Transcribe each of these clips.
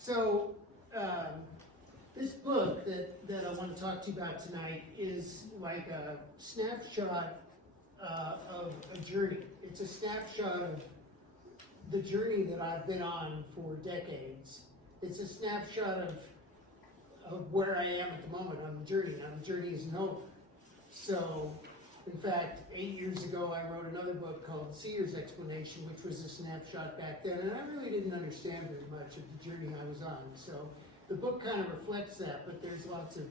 So, this book that I want to talk to you about tonight is like a snapshot of a journey. It's a snapshot of the journey that I've been on for decades. It's a snapshot of where I am at the moment on the journey. Now, the journey isn't over. So, in fact, 8 years ago, I wrote another book called The Seer's Explanation, which was a snapshot back then, and I really didn't understand very much of the journey I was on. So, the book kind of reflects that, but there's lots of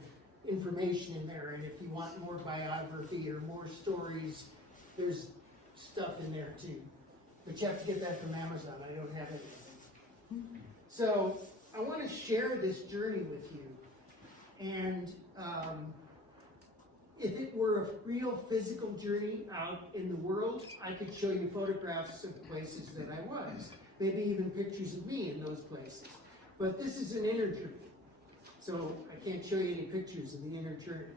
information in there, and if you want more biography or more stories, there's stuff in there too. But you have to get that from Amazon. I don't have it. So, I want to share this journey with you, and if it were a real physical journey out in the world, I could show you photographs of the places that I was, maybe even pictures of me in those places. But this is an inner journey, so I can't show you any pictures of the inner journey.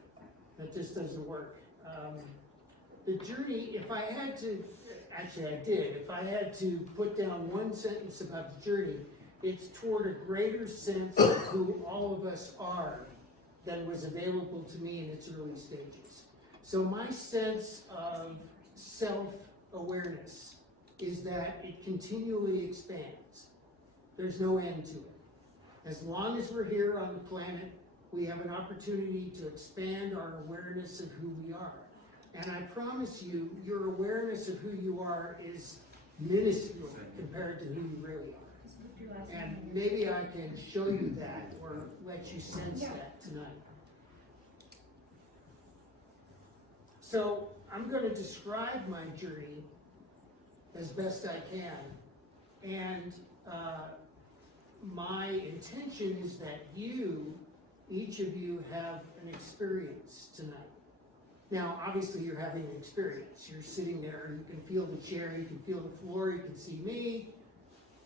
That just doesn't work. The journey, if I had to, actually I did, if I had to put down one sentence about the journey, it's toward a greater sense of who all of us are than was available to me in its early stages. So my sense of self-awareness is that it continually expands. There's no end to it. As long as we're here on the planet, we have an opportunity to expand our awareness of who we are. And I promise you, your awareness of who you are is minuscule compared to who you really are. And maybe I can show you that or let you sense that tonight. So I'm going to describe my journey as best I can. And my intention is that you, each of you, have an experience tonight. Now, obviously, you're having an experience. You're sitting there, you can feel the chair, you can feel the floor, you can see me,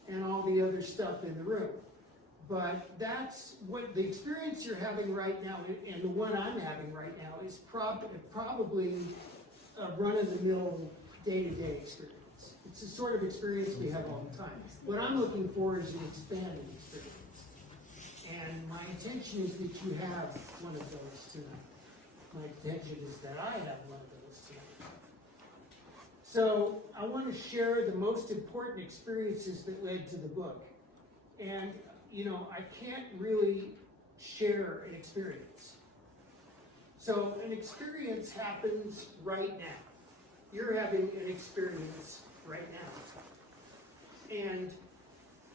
and all the other stuff in the room. But that's what the experience you're having right now, and the one I'm having right now, is probably a run-of-the-mill, day-to-day experience. It's the sort of experience we have all the time. What I'm looking for is an expanded experience. And my intention is that you have one of those tonight. My intention is that I have one of those tonight. So I want to share the most important experiences that led to the book. And, you know, I can't really share an experience. So an experience happens right now. You're having an experience right now. And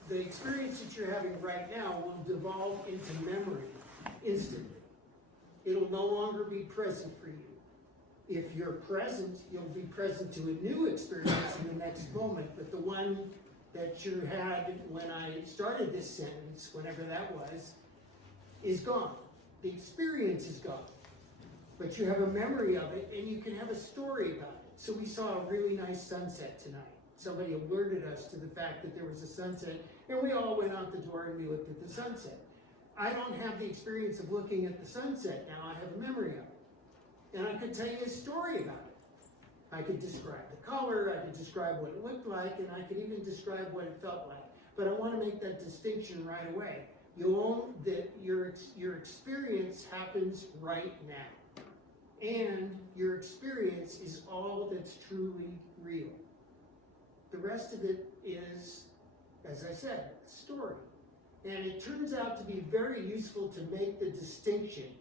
the experience that you're having right now will devolve into memory instantly. It'll no longer be present for you. If you're present, you'll be present to a new experience in the next moment, but the one that you had when I started this sentence, whenever that was, is gone. The experience is gone. But you have a memory of it, and you can have a story about it. So we saw a really nice sunset tonight. Somebody alerted us to the fact that there was a sunset, and we all went out the door and we looked at the sunset. I don't have the experience of looking at the sunset now. I have a memory of it. And I could tell you a story about it. I could describe the color, I could describe what it looked like, and I could even describe what it felt like. But I want to make that distinction right away. You own that your experience happens right now. And your experience is all that's truly real. The rest of it is, as I said, a story. And it turns out to be very useful to make the distinction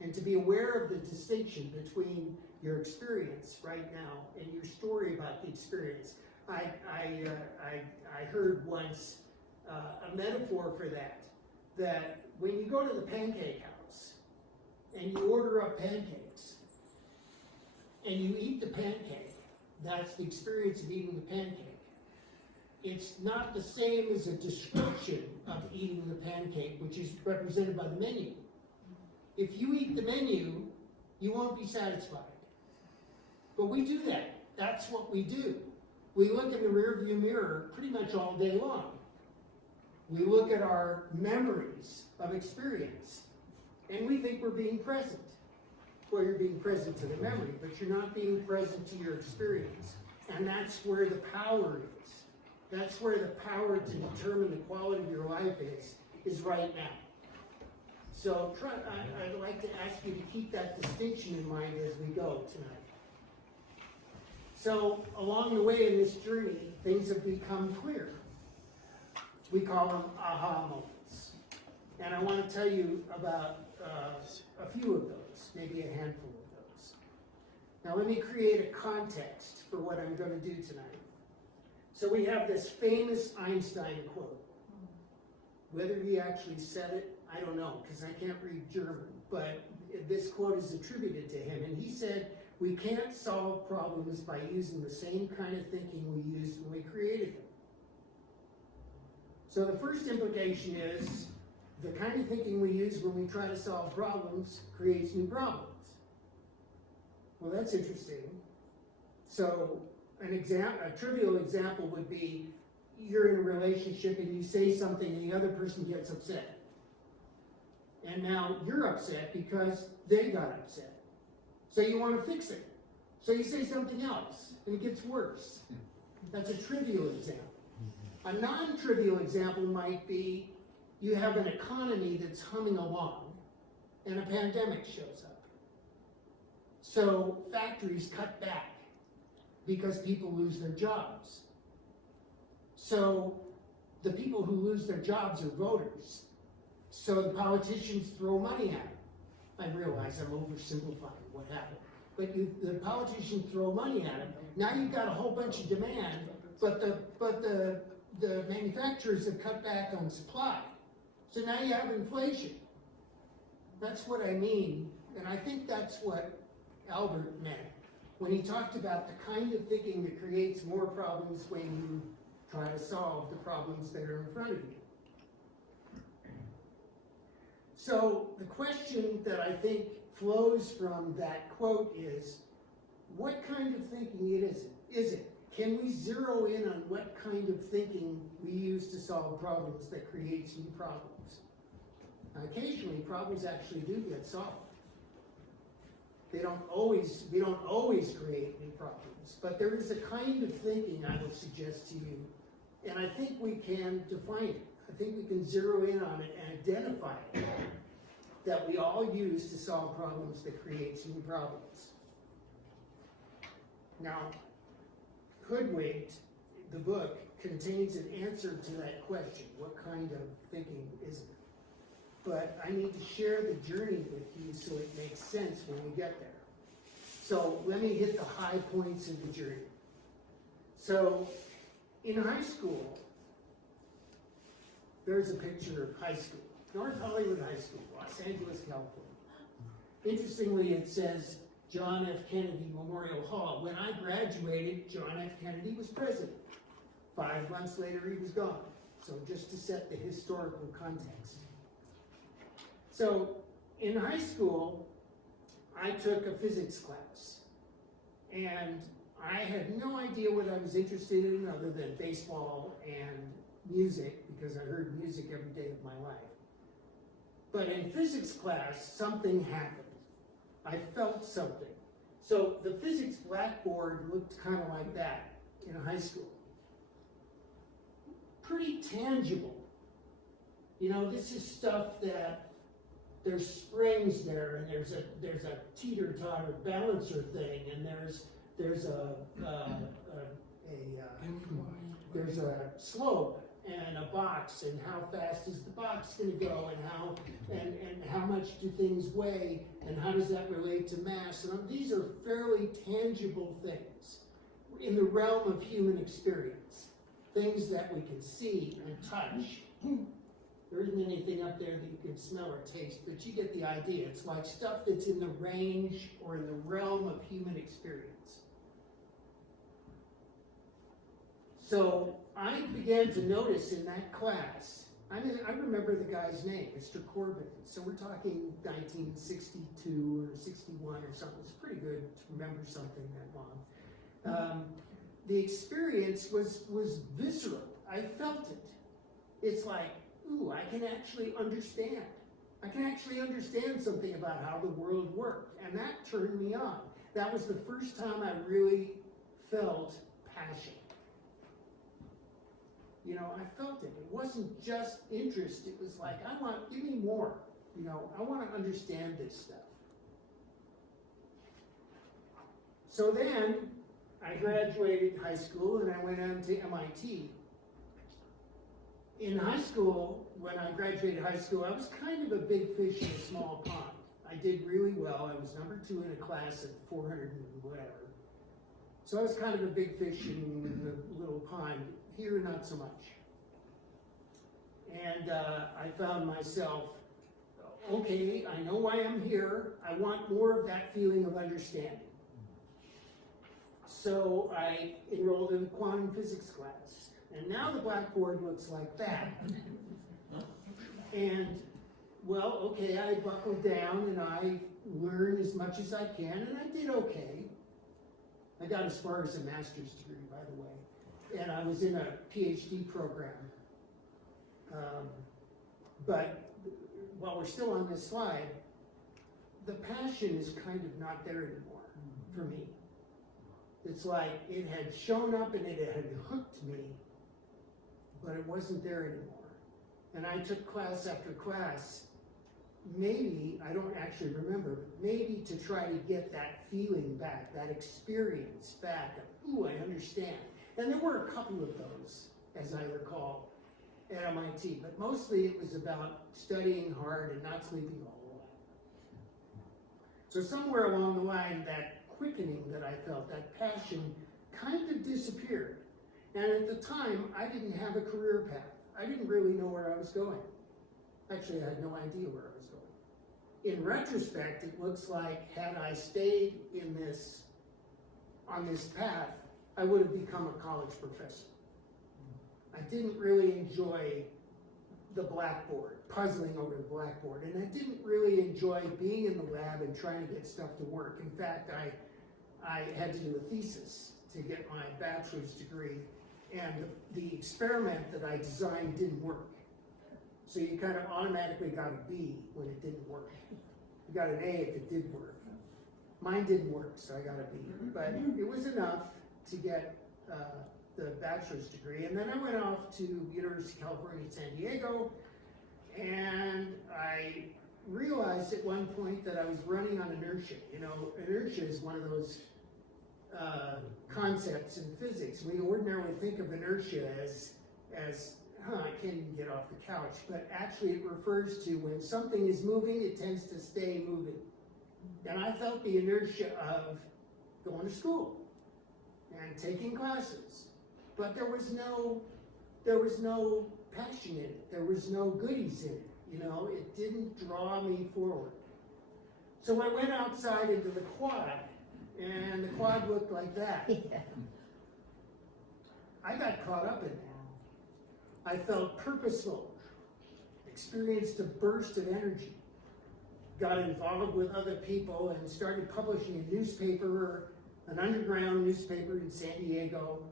and to be aware of the distinction between your experience right now and your story about the experience. I heard once a metaphor for that when you go to the pancake house and you order up pancakes and you eat the pancake, that's the experience of eating the pancake. It's not the same as a description of eating the pancake, which is represented by the menu. If you eat the menu, you won't be satisfied. But we do that. That's what we do. We look in the rearview mirror pretty much all day long. We look at our memories of experience, and we think we're being present. Well, you're being present to the memory, but you're not being present to your experience. And that's where the power is. That's where the power to determine the quality of your life is right now. So I'd like to ask you to keep that distinction in mind as we go tonight. So along the way in this journey, things have become clear. We call them aha moments. And I want to tell you about a few of those, maybe a handful of those. Now let me create a context for what I'm going to do tonight. So we have this famous Einstein quote. Whether he actually said it, I don't know, because I can't read German, but this quote is attributed to him. And he said, we can't solve problems by using the same kind of thinking we used when we created them. So the first implication is, the kind of thinking we use when we try to solve problems creates new problems. Well, that's interesting. So a trivial example would be, you're in a relationship and you say something and the other person gets upset. And now you're upset because they got upset. So you want to fix it. So you say something else and it gets worse. That's a trivial example. A non-trivial example might be, you have an economy that's humming along and a pandemic shows up. So factories cut back because people lose their jobs. So the people who lose their jobs are voters. So the politicians throw money at them. I realize I'm oversimplifying what happened. But the politicians throw money at them. Now you've got a whole bunch of demand, but the manufacturers have cut back on supply. So now you have inflation. That's what I mean, and I think that's what Albert meant when he talked about the kind of thinking that creates more problems when you try to solve the problems that are in front of you. So the question that I think flows from that quote is, what kind of thinking is it? Can we zero in on what kind of thinking we use to solve problems that creates new problems? Now, occasionally, problems actually do get solved. We don't always create new problems, but there is a kind of thinking I would suggest to you, and I think we can define it. I think we can zero in on it and identify it, that we all use to solve problems that creates new problems. Now, Hoodwinked, the book, contains an answer to that question. What kind of thinking is it? But I need to share the journey with you so it makes sense when we get there. So let me hit the high points of the journey. So in high school, there's a picture of high school. North Hollywood High School, Los Angeles, California. Interestingly, it says John F. Kennedy Memorial Hall. When I graduated, John F. Kennedy was president. 5 months later, he was gone. So just to set the historical context. So in high school, I took a physics class. And I had no idea what I was interested in other than baseball and music, because I heard music every day of my life. But in physics class, something happened. I felt something. So the physics blackboard looked kind of like that in high school. Pretty tangible. You know, this is stuff that there's springs there, and there's a teeter-totter balancer thing, and there's a slope and a box, and how fast is the box going to go, and how much do things weigh, and how does that relate to mass? And these are fairly tangible things in the realm of human experience, things that we can see and touch. There isn't anything up there that you can smell or taste, but you get the idea. It's like stuff that's in the range or in the realm of human experience. So I began to notice in that class, I remember the guy's name, Mr. Corbin. So we're talking 1962 or 61 or something. It's pretty good to remember something that long. The experience was visceral. I felt it. It's like, ooh, I can actually understand. I can actually understand something about how the world worked. And that turned me on. That was the first time I really felt passion. you know, I felt it. It wasn't just interest. It was like, give me more. You know, I want to understand this stuff. So then I graduated high school and I went on to MIT. In high school, when I graduated high school, I was kind of a big fish in a small pond. I did really well. I was number 2 in a class of 400 and whatever. So I was kind of a big fish in the little pond. Here, not so much. And I found myself, okay, I know why I'm here. I want more of that feeling of understanding. So I enrolled in a quantum physics class. And now the blackboard looks like that. And, well, okay, I buckled down and I learned as much as I can, and I did okay. I got as far as a master's degree, by the way. And I was in a PhD program. But while we're still on this slide, the passion is kind of not there anymore for me. It's like it had shown up and it had hooked me, but it wasn't there anymore. And I took class after class, maybe, I don't actually remember, but maybe to try to get that feeling back, that experience back of, ooh, I understand. And there were a couple of those, as I recall, at MIT, but mostly it was about studying hard and not sleeping a whole lot. So somewhere along the line, that quickening that I felt, that passion, kind of disappeared. And at the time, I didn't have a career path. I didn't really know where I was going. Actually, I had no idea where I was going. In retrospect, it looks like had I stayed on this path, I would have become a college professor. I didn't really enjoy the blackboard, puzzling over the blackboard, and I didn't really enjoy being in the lab and trying to get stuff to work. In fact, I had to do a thesis to get my bachelor's degree, and the experiment that I designed didn't work. So you kind of automatically got a B when it didn't work. You got an A if it did work. Mine didn't work, so I got a B. But it was enough to get the bachelor's degree. And then I went off to University of California, San Diego, and I realized at one point that I was running on inertia. You know, inertia is one of those concepts in physics. We ordinarily think of inertia as I can't even get off the couch, but actually it refers to when something is moving, it tends to stay moving. And I felt the inertia of going to school and taking classes, but there was no passion in it. There was no goodies in it. You know, it didn't draw me forward. So I went outside into the quad, and the quad looked like that. Yeah. I got caught up in that. I felt purposeful, experienced a burst of energy, got involved with other people and started publishing a newspaper, an underground newspaper in San Diego,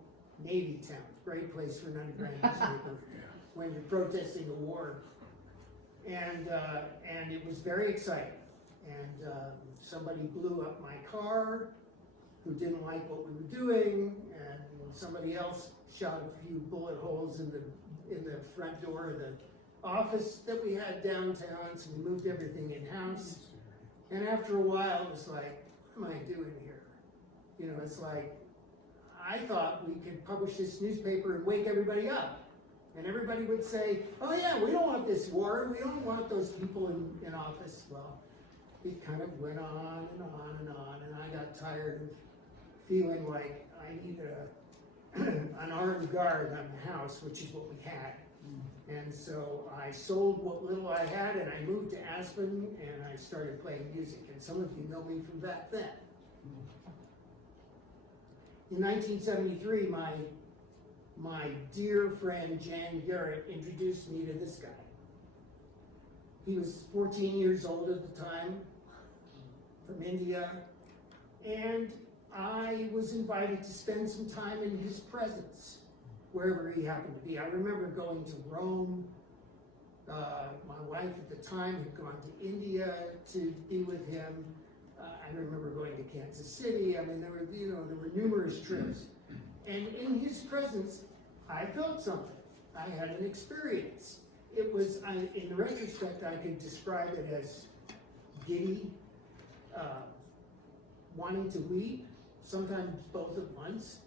Navy Town, great place for an underground newspaper when you're protesting the war. And it was very exciting. And somebody blew up my car who didn't like what we were doing, and somebody else shot a few bullet holes in the front door of the office that we had downtown, so we moved everything in-house. And after a while, it was like, what am I doing here? You know, it's like, I thought we could publish this newspaper and wake everybody up. And everybody would say, oh yeah, we don't want this war, we don't want those people in office. Well, it kind of went on and on and on, and I got tired of feeling like I needed an armed guard on the house, which is what we had. And so I sold what little I had, and I moved to Aspen, and I started playing music. And some of you know me from back then. In 1973, my dear friend Jan Garrett introduced me to this guy. He was 14 years old at the time, from India, and I was invited to spend some time in his presence, wherever he happened to be. I remember going to Rome. My wife at the time had gone to India to be with him. I remember going to Kansas City. I mean, there were numerous trips. And in his presence, I felt something. I had an experience. It was, in retrospect, I could describe it as giddy, wanting to weep, sometimes both at once.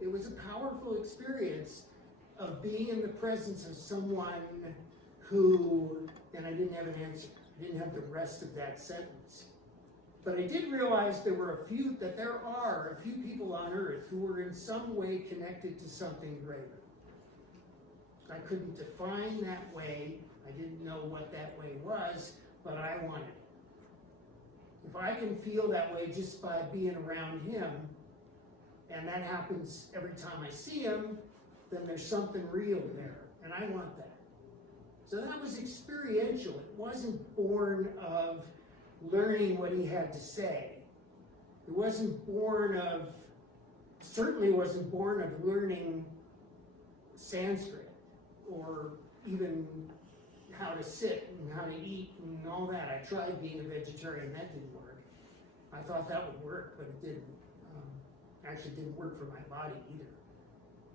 It was a powerful experience of being in the presence of someone who, and I didn't have an answer. I didn't have the rest of that sentence. But I did realize there are a few people on earth who were in some way connected to something greater. I couldn't define that way. I didn't know what that way was, but I wanted it. If I can feel that way just by being around him, and that happens every time I see him, then there's something real there, and I want that. So that was experiential. It wasn't born of learning what he had to say. It certainly wasn't born of learning Sanskrit, or even how to sit and how to eat and all that. I tried being a vegetarian, that didn't work. I thought that would work, but it didn't. Actually didn't work for my body either.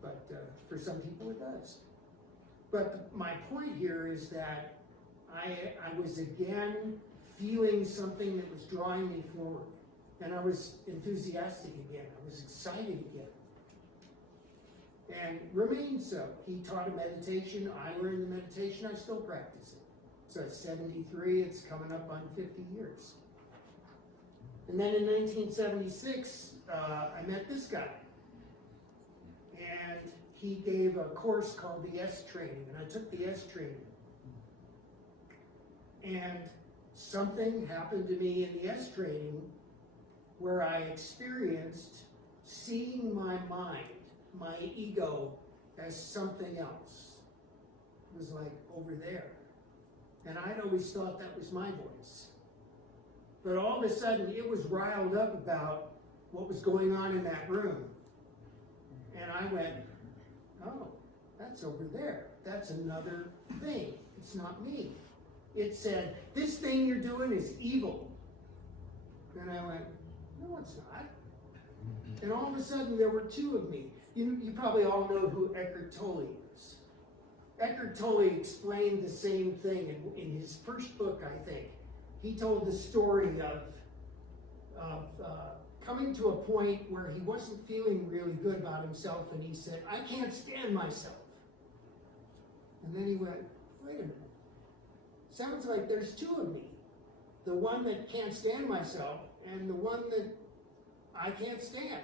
But for some people it does. But my point here is that I was again feeling something that was drawing me forward. And I was enthusiastic again. I was excited again. And remained so. He taught a meditation. I learned the meditation. I still practice it. So at 73, it's coming up on 50 years. And then in 1976, I met this guy. And he gave a course called the S training. And I took the S training. And something happened to me in the S training where I experienced seeing my mind, my ego, as something else. It was like over there. And I'd always thought that was my voice. But all of a sudden, it was riled up about what was going on in that room. And I went, oh, that's over there. That's another thing. It's not me. It said, this thing you're doing is evil. And I went, no, it's not. And all of a sudden, there were two of me. You probably all know who Eckhart Tolle is. Eckhart Tolle explained the same thing in his first book, I think. He told the story of coming to a point where he wasn't feeling really good about himself, and he said, I can't stand myself. And then he went, wait a minute. Sounds like there's two of me. The one that can't stand myself, and the one that I can't stand.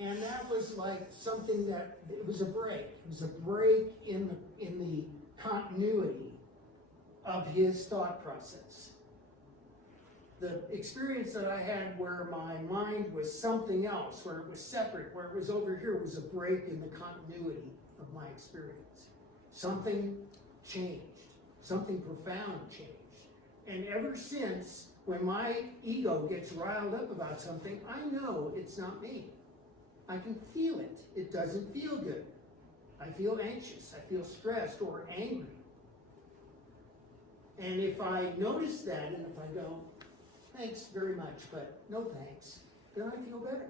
And that was like something that, it was a break. It was a break in the continuity of his thought process. The experience that I had where my mind was something else, where it was separate, where it was over here, was a break in the continuity of my experience. Something changed. Something profound changed. And ever since, when my ego gets riled up about something, I know it's not me. I can feel it. It doesn't feel good. I feel anxious. I feel stressed or angry. And if I notice that, and if I go, thanks very much, but no thanks, then I feel better.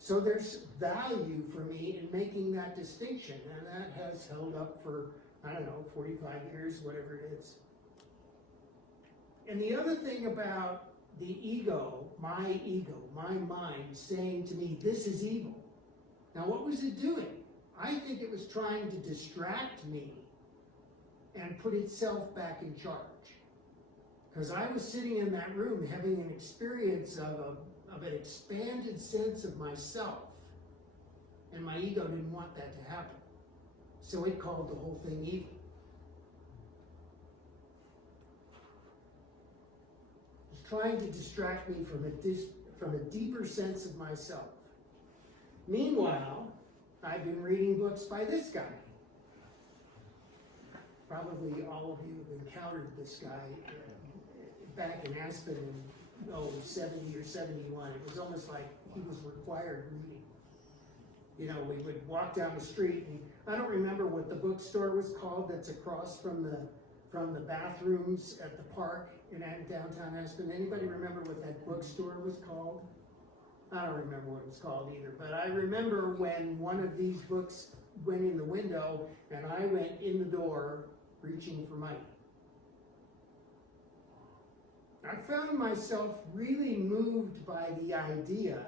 So there's value for me in making that distinction, and that has held up for, 45 years, whatever it is. And the other thing about the ego, my mind, saying to me, this is evil. Now, what was it doing? I think it was trying to distract me and put itself back in charge. Because I was sitting in that room having an experience of an expanded sense of myself. And my ego didn't want that to happen. So it called the whole thing evil. Trying to distract me from a deeper sense of myself. Meanwhile, I've been reading books by this guy. Probably all of you have encountered this guy back in Aspen in 70 or 71. It was almost like he was required reading. We would walk down the street, and I don't remember what the bookstore was called that's across from the bathrooms at the park in downtown Aspen. Anybody remember what that bookstore was called? I don't remember what it was called either, but I remember when one of these books went in the window and I went in the door reaching for money. I found myself really moved by the idea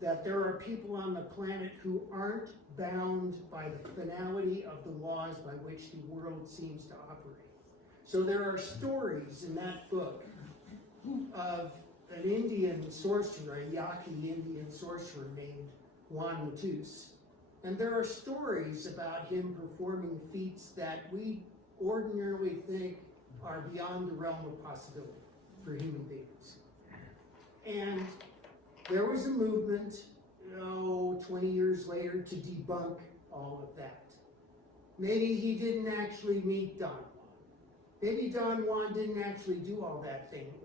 that there are people on the planet who aren't bound by the finality of the laws by which the world seems to operate. So there are stories in that book of an Indian sorcerer, a Yaqui Indian sorcerer named Juan Matus. And there are stories about him performing feats that we ordinarily think are beyond the realm of possibility for human beings. And there was a movement, 20 years later, to debunk all of that. Maybe he didn't actually meet Don Juan. Maybe Don Juan didn't actually do all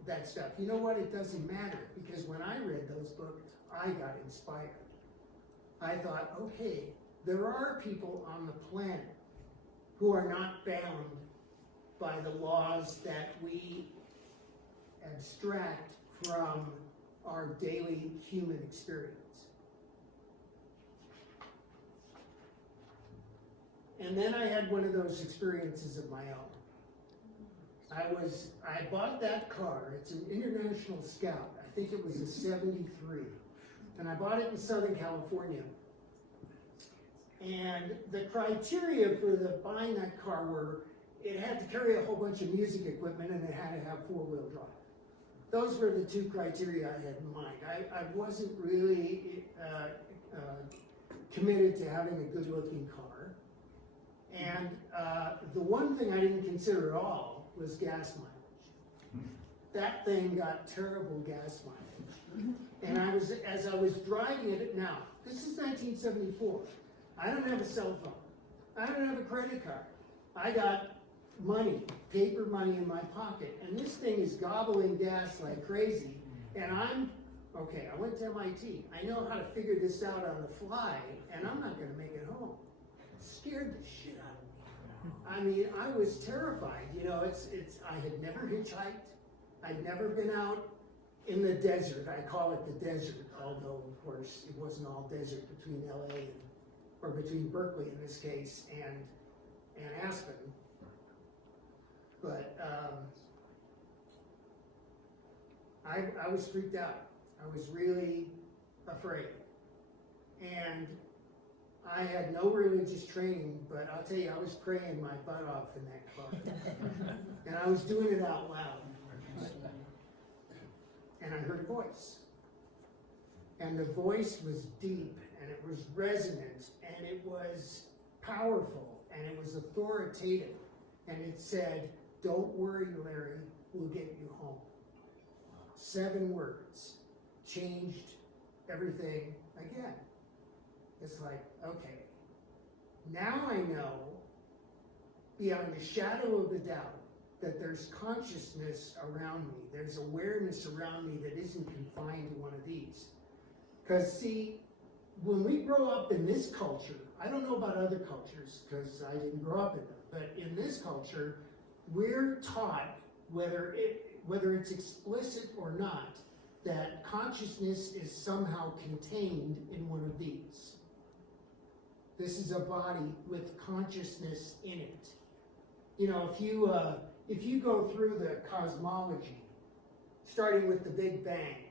that stuff. You know what? It doesn't matter, because when I read those books, I got inspired. I thought, okay, there are people on the planet who are not bound by the laws that we abstract from our daily human experience. And then I had one of those experiences of my own. I bought that car. It's an International Scout. I think it was a 73. And I bought it in Southern California. And the criteria for buying that car were, it had to carry a whole bunch of music equipment and it had to have four-wheel drive. Those were the two criteria I had in mind. I wasn't really committed to having a good-looking car. And the one thing I didn't consider at all was gas mileage. That thing got terrible gas mileage. And as I was driving it, now, this is 1974. I don't have a cell phone. I don't have a credit card. I got money, paper money in my pocket, and this thing is gobbling gas like crazy. And I went to MIT. I know how to figure this out on the fly, and I'm not going to make it home. It scared the shit out of me. I mean, I was terrified. I had never hitchhiked. I'd never been out in the desert. I call it the desert, although, of course, it wasn't all desert between LA or between Berkeley in this case, and Aspen. But I was freaked out. I was really afraid. And I had no religious training, but I'll tell you, I was praying my butt off in that car. And I was doing it out loud. And I heard a voice. And the voice was deep, and it was resonant, and it was powerful, and it was authoritative. And it said, "Don't worry, Larry, we'll get you home." 7 words changed everything again. It's like, okay, now I know beyond a shadow of a doubt that there's consciousness around me. There's awareness around me that isn't confined to one of these. Because see, when we grow up in this culture, I don't know about other cultures because I didn't grow up in them, but in this culture, we're taught, whether it's explicit or not, that consciousness is somehow contained in one of these. This is a body with consciousness in it. If you go through the cosmology, starting with the Big Bang,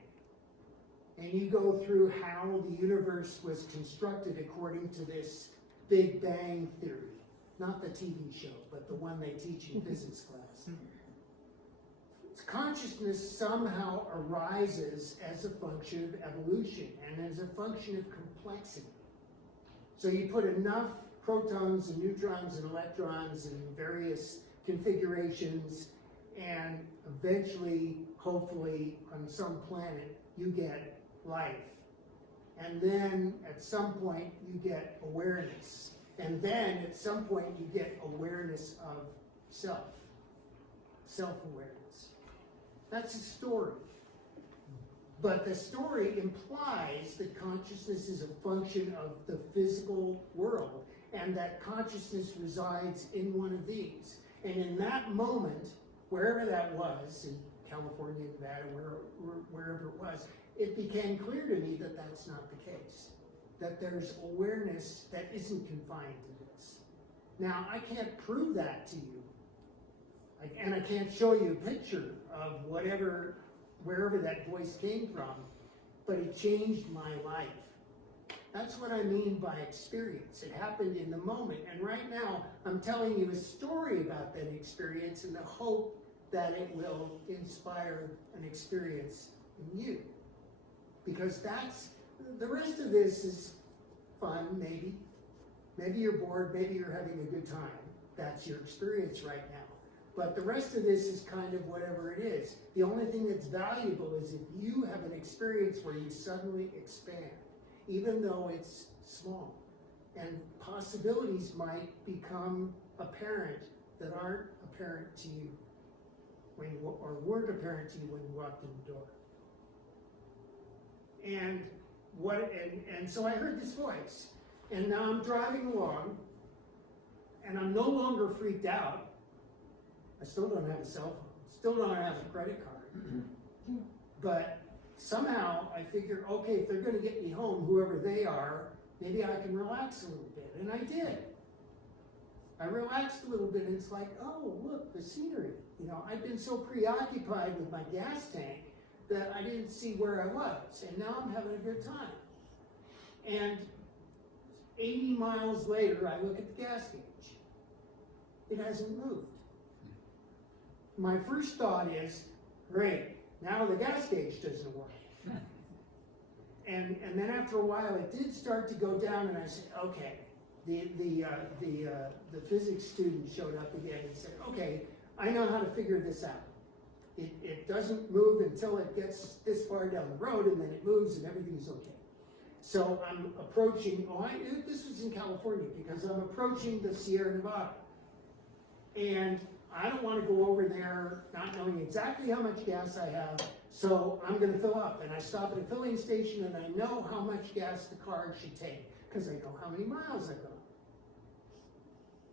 and you go through how the universe was constructed according to this Big Bang theory, not the TV show, but the one they teach in physics class. Consciousness somehow arises as a function of evolution and as a function of complexity. So you put enough protons and neutrons and electrons in various configurations, and eventually, hopefully, on some planet, you get life. And then at some point, you get awareness. And then at some point, you get awareness of self-awareness. That's a story. But the story implies that consciousness is a function of the physical world, and that consciousness resides in one of these. And in that moment, wherever that was, in California, Nevada, wherever it was, it became clear to me that that's not the case. That there's awareness that isn't confined to this. Now, I can't prove that to you. And I can't show you a picture of wherever that voice came from, but it changed my life. That's what I mean by experience. It happened in the moment. And right now, I'm telling you a story about that experience in the hope that it will inspire an experience in you. Because the rest of this is fun, maybe. Maybe you're bored, maybe you're having a good time. That's your experience right now. But the rest of this is kind of whatever it is. The only thing that's valuable is if you have an experience where you suddenly expand, even though it's small. And possibilities might become apparent that aren't apparent to you or weren't apparent to you when you walked in the door. And so I heard this voice, and now I'm driving along, and I'm no longer freaked out. I still don't have a cell phone, still don't have a credit card, but somehow I figure, okay, if they're going to get me home, whoever they are, maybe I can relax a little bit, and I did. I relaxed a little bit, and it's like, oh, look, the scenery. You know, I'd been so preoccupied with my gas tank that I didn't see where I was, and now I'm having a good time. And 80 miles later, I look at the gas gauge. It hasn't moved. My first thought is, great, now the gas gauge doesn't work. And then after a while, it did start to go down, and I said, okay. The physics student showed up again and said, okay, I know how to figure this out. It doesn't move until it gets this far down the road, and then it moves and everything's okay. So I'm approaching, this was in California, because I'm approaching the Sierra Nevada. And I don't want to go over there not knowing exactly how much gas I have, so I'm going to fill up. And I stop at a filling station, and I know how much gas the car should take, because I know how many miles I've gone.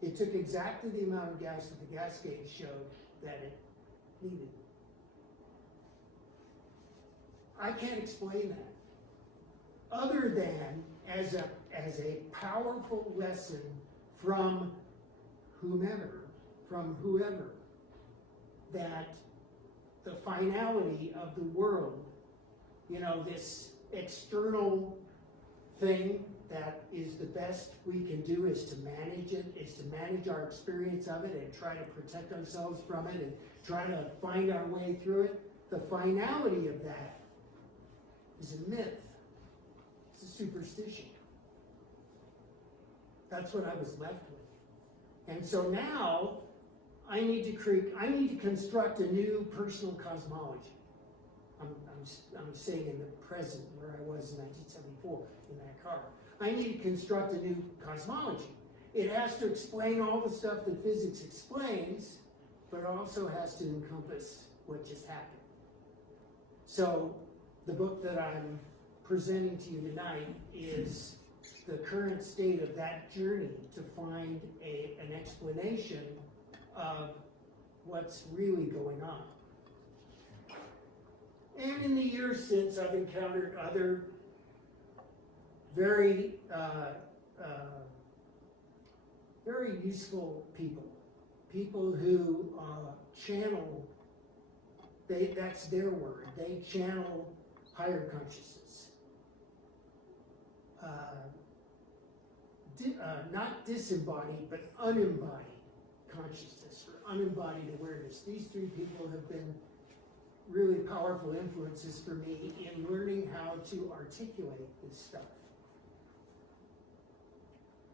It took exactly the amount of gas that the gas gauge showed that it needed. I can't explain that, other than as a powerful lesson from whomever, that the finality of the world, you know, this external thing that is the best we can do is to manage it, is to manage our experience of it and try to protect ourselves from it and try to find our way through it. The finality of that is a myth. It's a superstition. That's what I was left with. And so now I need to construct a new personal cosmology. I'm saying in the present where I was in 1974 in that car. I need to construct a new cosmology. It has to explain all the stuff that physics explains, but it also has to encompass what just happened. So the book that I'm presenting to you tonight is the current state of that journey to find an explanation of what's really going on. And in the years since, I've encountered other very, very useful people who channel, that's their word, they channel higher consciousness. Not disembodied, but unembodied consciousness, or unembodied awareness. These three people have been really powerful influences for me in learning how to articulate this stuff.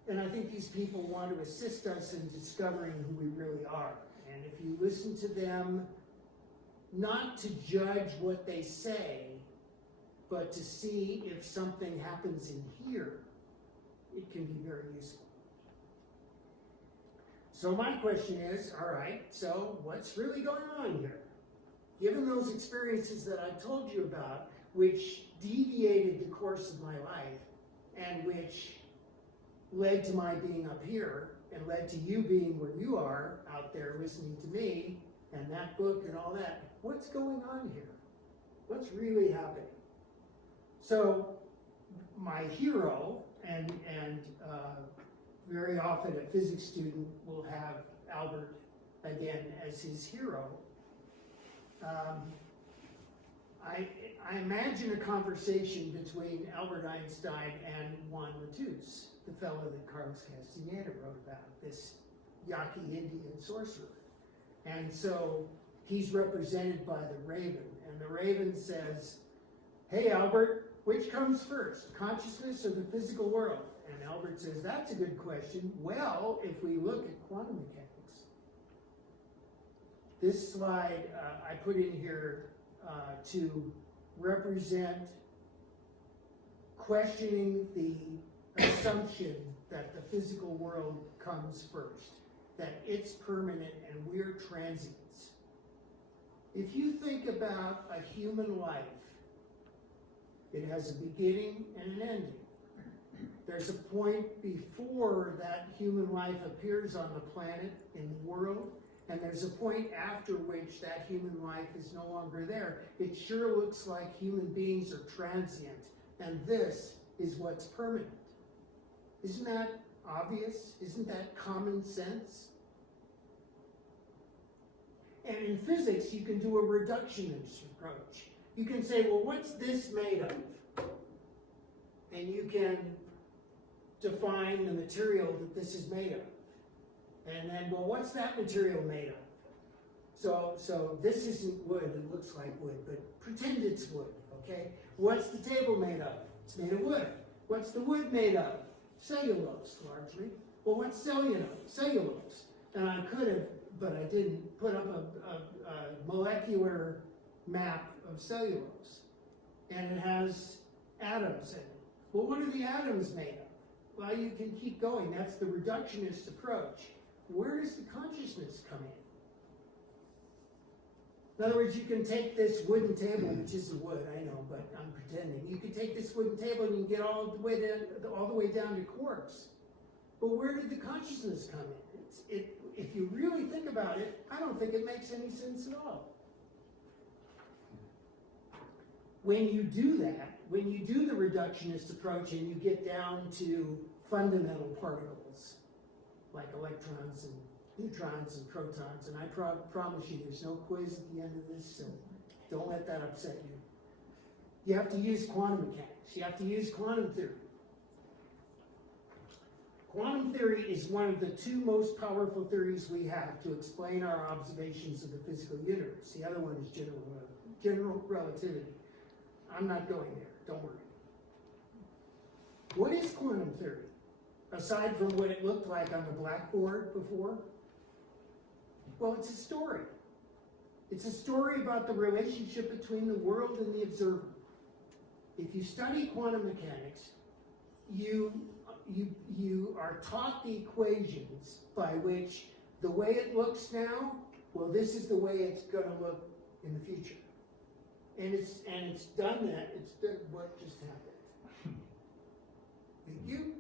And I think these people want to assist us in discovering who we really are. And if you listen to them, not to judge what they say, but to see if something happens in here, it can be very useful. So my question is, all right, so what's really going on here? Given those experiences that I told you about, which deviated the course of my life, and which led to my being up here, and led to you being where you are, out there listening to me, and that book and all that. What's going on here? What's really happening? So my hero, and very often a physics student will have Albert again as his hero. I imagine a conversation between Albert Einstein and Juan Matus, the fellow that Carlos Castaneda wrote about, this Yaqui Indian sorcerer. And so he's represented by the raven, and the raven says, "Hey Albert, which comes first, consciousness or the physical world?" And Albert says, "That's a good question. Well, if we look at quantum mechanics." This slide I put in here to represent questioning the assumption that the physical world comes first, that it's permanent and we're transients. If you think about a human life, it has a beginning and an ending. There's a point before that human life appears on the planet, in the world, and there's a point after which that human life is no longer there. It sure looks like human beings are transient, and this is what's permanent. Isn't that obvious? Isn't that common sense? And in physics, you can do a reductionist approach. You can say, well, what's this made of? And you can define the material that this is made of. And then, well, what's that material made of? So this isn't wood, it looks like wood, but pretend it's wood, okay? What's the table made of? It's made of wood. What's the wood made of? Cellulose, largely. Well, what's cellulose? And I could have, but I didn't, put up a molecular map of cellulose. And it has atoms in it. Well, what are the atoms made of? Well, you can keep going. That's the reductionist approach. Where does the consciousness come in? In other words, you can take this wooden table, which isn't wood, I know, but I'm pretending. You can take this wooden table and you can get all the way down to quartz. But where did the consciousness come in? If you really think about it, I don't think it makes any sense at all. When you do that, when you do the reductionist approach and you get down to fundamental particles, like electrons and neutrons and protons, and I promise you there's no quiz at the end of this, so don't let that upset you. You have to use quantum mechanics. You have to use quantum theory. Quantum theory is one of the two most powerful theories we have to explain our observations of the physical universe. The other one is general relativity. I'm not going there, don't worry. What is quantum theory? Aside from what it looked like on the blackboard before? Well, it's a story. It's a story about the relationship between the world and the observer. If you study quantum mechanics, you are taught the equations by which the way it looks now, well, this is the way it's going to look in the future. And it's done that. It's done what just happened. Thank you.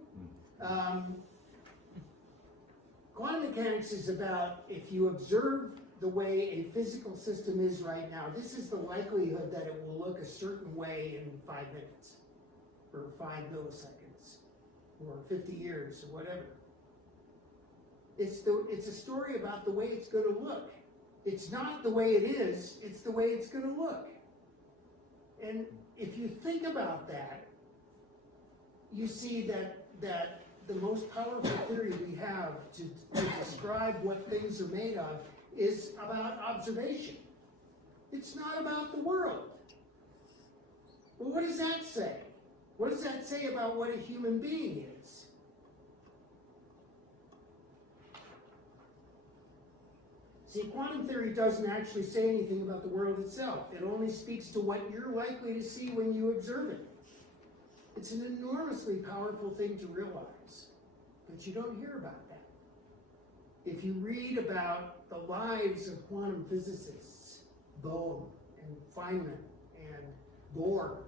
Quantum mechanics is about, if you observe the way a physical system is right now, this is the likelihood that it will look a certain way in 5 minutes, or 5 milliseconds, or 50 years, or whatever. It's a story about the way it's going to look. It's not the way it is, it's the way it's going to look. And if you think about that, you see that the most powerful theory we have to describe what things are made of is about observation. It's not about the world. Well, what does that say? What does that say about what a human being is? See, quantum theory doesn't actually say anything about the world itself. It only speaks to what you're likely to see when you observe it. It's an enormously powerful thing to realize, but you don't hear about that. If you read about the lives of quantum physicists, Bohm and Feynman and Bohr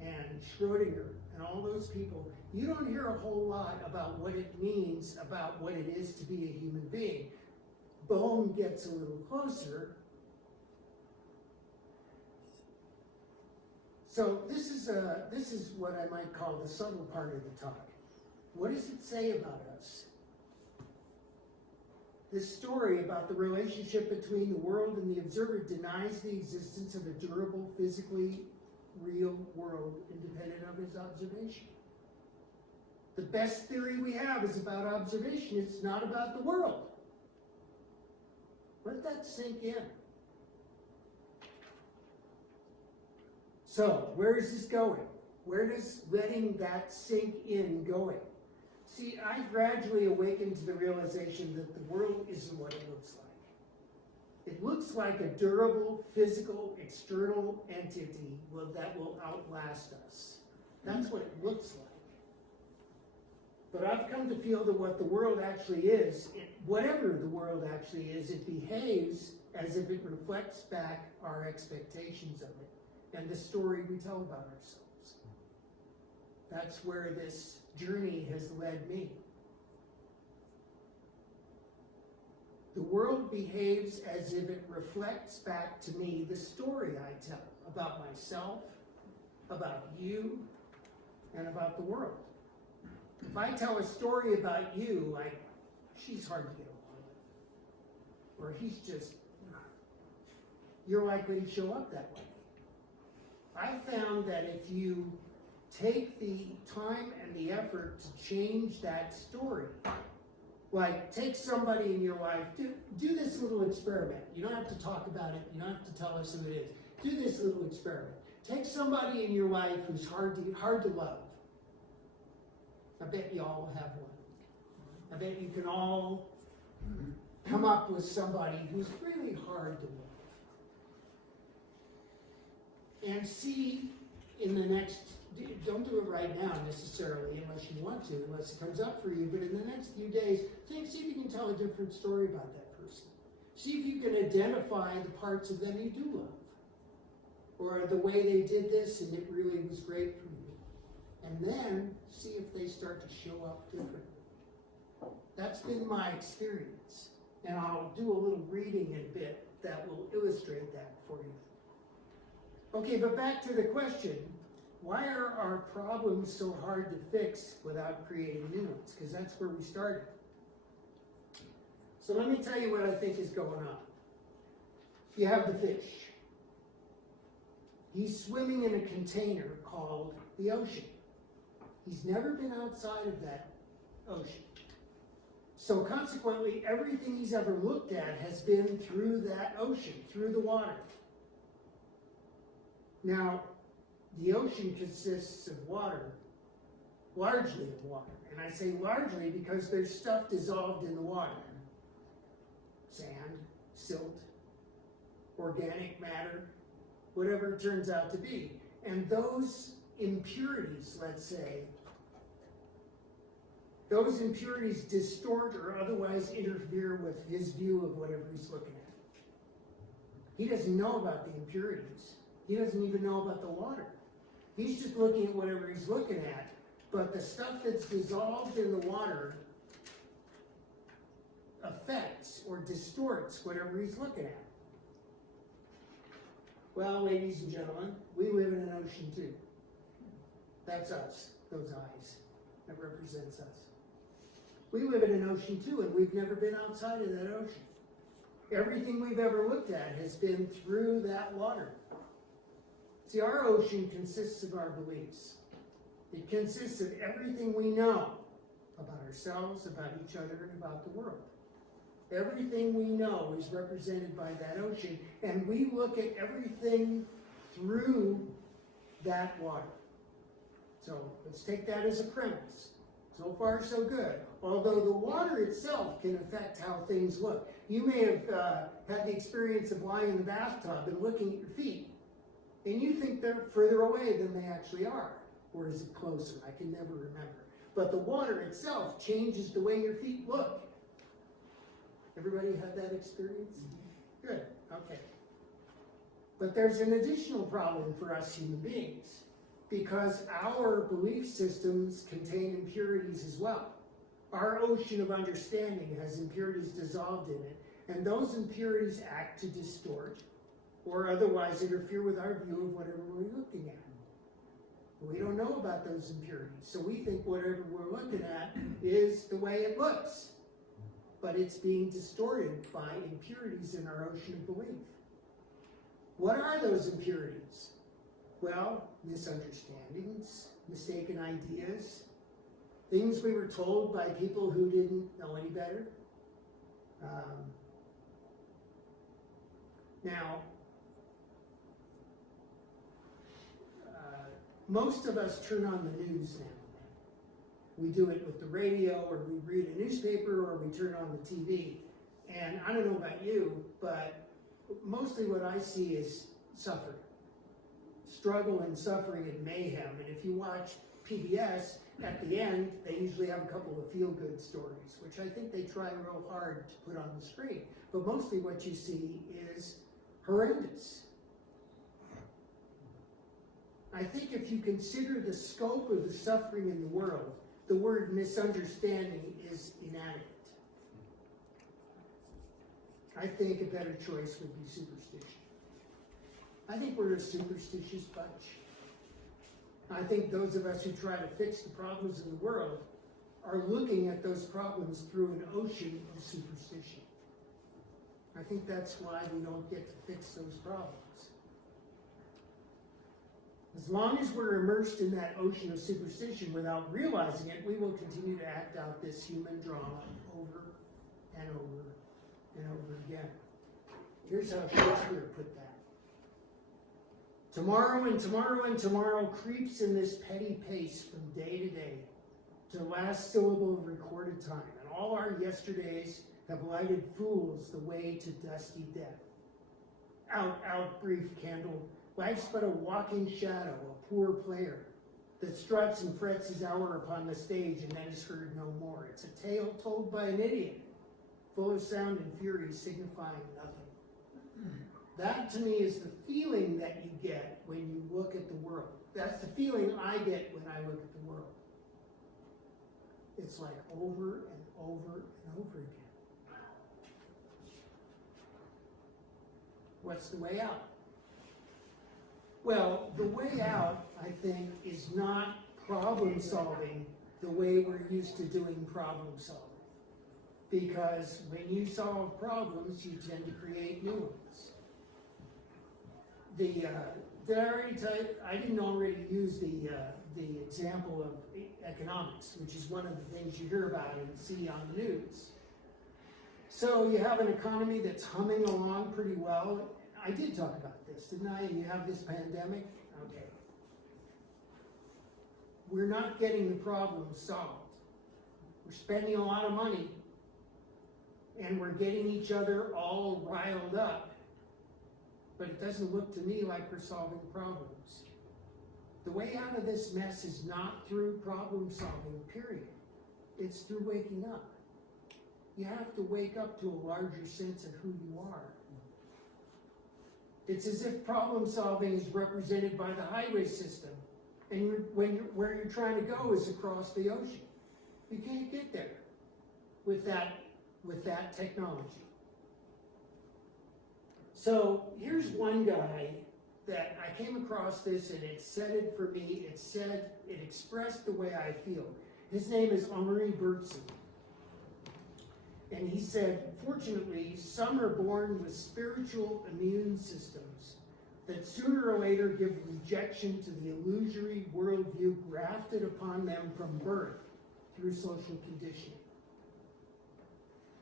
and Schrödinger and all those people, you don't hear a whole lot about what it means, about what it is to be a human being. bone gets a little closer. So this is what I might call the subtle part of the talk. What does it say about us? This story about the relationship between the world and the observer denies the existence of a durable, physically real world independent of his observation. The best theory we have is about observation. It's not about the world. Let that sink in. So, where is this going? Where does letting that sink in going? See, I gradually awakened to the realization that the world isn't what it looks like. It looks like a durable, physical, external entity that will outlast us. That's what it looks like. But I've come to feel that what the world actually is, whatever the world actually is, it behaves as if it reflects back our expectations of it and the story we tell about ourselves. That's where this journey has led me. The world behaves as if it reflects back to me the story I tell about myself, about you, and about the world. If I tell a story about you, like, she's hard to get along with, or he's just, you're likely to show up that way. I found that if you take the time and the effort to change that story, like take somebody in your life, do this little experiment. You don't have to talk about it. You don't have to tell us who it is. Do this little experiment. Take somebody in your life who's hard to love. I bet you all have one. I bet you can all come up with somebody who's really hard to love. And see in the next, don't do it right now necessarily unless you want to, unless it comes up for you, but in the next few days, see if you can tell a different story about that person. See if you can identify the parts of them you do love. Or the way they did this and it really was great for you. And then see if they start to show up differently. That's been my experience. And I'll do a little reading in a bit that will illustrate that for you. Okay, but back to the question. Why are our problems so hard to fix without creating new ones? Because that's where we started. So let me tell you what I think is going on. You have the fish. He's swimming in a container called the ocean. He's never been outside of that ocean. So consequently, everything he's ever looked at has been through that ocean, through the water. Now, the ocean consists of water, largely of water. And I say largely because there's stuff dissolved in the water. Sand, silt, organic matter, whatever it turns out to be. And those impurities, let's say, those impurities distort or otherwise interfere with his view of whatever he's looking at. He doesn't know about the impurities. He doesn't even know about the water. He's just looking at whatever he's looking at, but the stuff that's dissolved in the water affects or distorts whatever he's looking at. Well, ladies and gentlemen, we live in an ocean too. That's us, those eyes. That represents us. We live in an ocean too, and we've never been outside of that ocean. Everything we've ever looked at has been through that water. See, our ocean consists of our beliefs. It consists of everything we know about ourselves, about each other, and about the world. Everything we know is represented by that ocean, and we look at everything through that water. So let's take that as a premise. So far, so good. Although the water itself can affect how things look. You may have had the experience of lying in the bathtub and looking at your feet, and you think they're further away than they actually are. Or is it closer? I can never remember. But the water itself changes the way your feet look. Everybody had that experience? Mm-hmm. Good, okay. But there's an additional problem for us human beings, because our belief systems contain impurities as well. Our ocean of understanding has impurities dissolved in it, And those impurities act to distort or otherwise interfere with our view of whatever we're looking at. We don't know about those impurities, so we think whatever we're looking at is the way it looks. But it's being distorted by impurities in our ocean of belief. What are those impurities? Well, misunderstandings, mistaken ideas, things we were told by people who didn't know any better. Most of us turn on the news now and then. We do it with the radio, or we read a newspaper, or we turn on the TV. And I don't know about you, but mostly what I see is suffering. Struggle and suffering and mayhem. And if you watch PBS, at the end, they usually have a couple of feel-good stories, which I think they try real hard to put on the screen. But mostly what you see is horrendous. I think if you consider the scope of the suffering in the world, the word misunderstanding is inadequate. I think a better choice would be superstition. I think we're a superstitious bunch. I think those of us who try to fix the problems in the world are looking at those problems through an ocean of superstition. I think that's why we don't get to fix those problems. As long as we're immersed in that ocean of superstition without realizing it, we will continue to act out this human drama over and over and over again. Here's how Shakespeare put that. Tomorrow and tomorrow and tomorrow creeps in this petty pace from day to day, to the last syllable of recorded time, and all our yesterdays have lighted fools the way to dusty death. Out, out, brief candle, life's but a walking shadow, a poor player, that struts and frets his hour upon the stage and then is heard no more. It's a tale told by an idiot, full of sound and fury, signifying nothing. That to me is the feeling that you get when you look at the world. That's the feeling I get when I look at the world. It's like over and over and over again. What's the way out? Well, the way out, I think, is not problem solving the way we're used to doing problem solving. Because when you solve problems, you tend to create new ones. Did I already tell you? I didn't already use the example of economics, which is one of the things you hear about and see on the news. So you have an economy that's humming along pretty well. I did talk about this, didn't I? And you have this pandemic. Okay. We're not getting the problem solved. We're spending a lot of money, and we're getting each other all riled up. But it doesn't look to me like we're solving problems. The way out of this mess is not through problem solving, period. It's through waking up. You have to wake up to a larger sense of who you are. It's as if problem solving is represented by the highway system, and where you're trying to go is across the ocean. You can't get there with that technology. So here's one guy that I came across this, and it said it for me. It expressed the way I feel. His name is Henri Bergson. And he said, fortunately, some are born with spiritual immune systems that sooner or later give rejection to the illusory worldview grafted upon them from birth through social conditioning.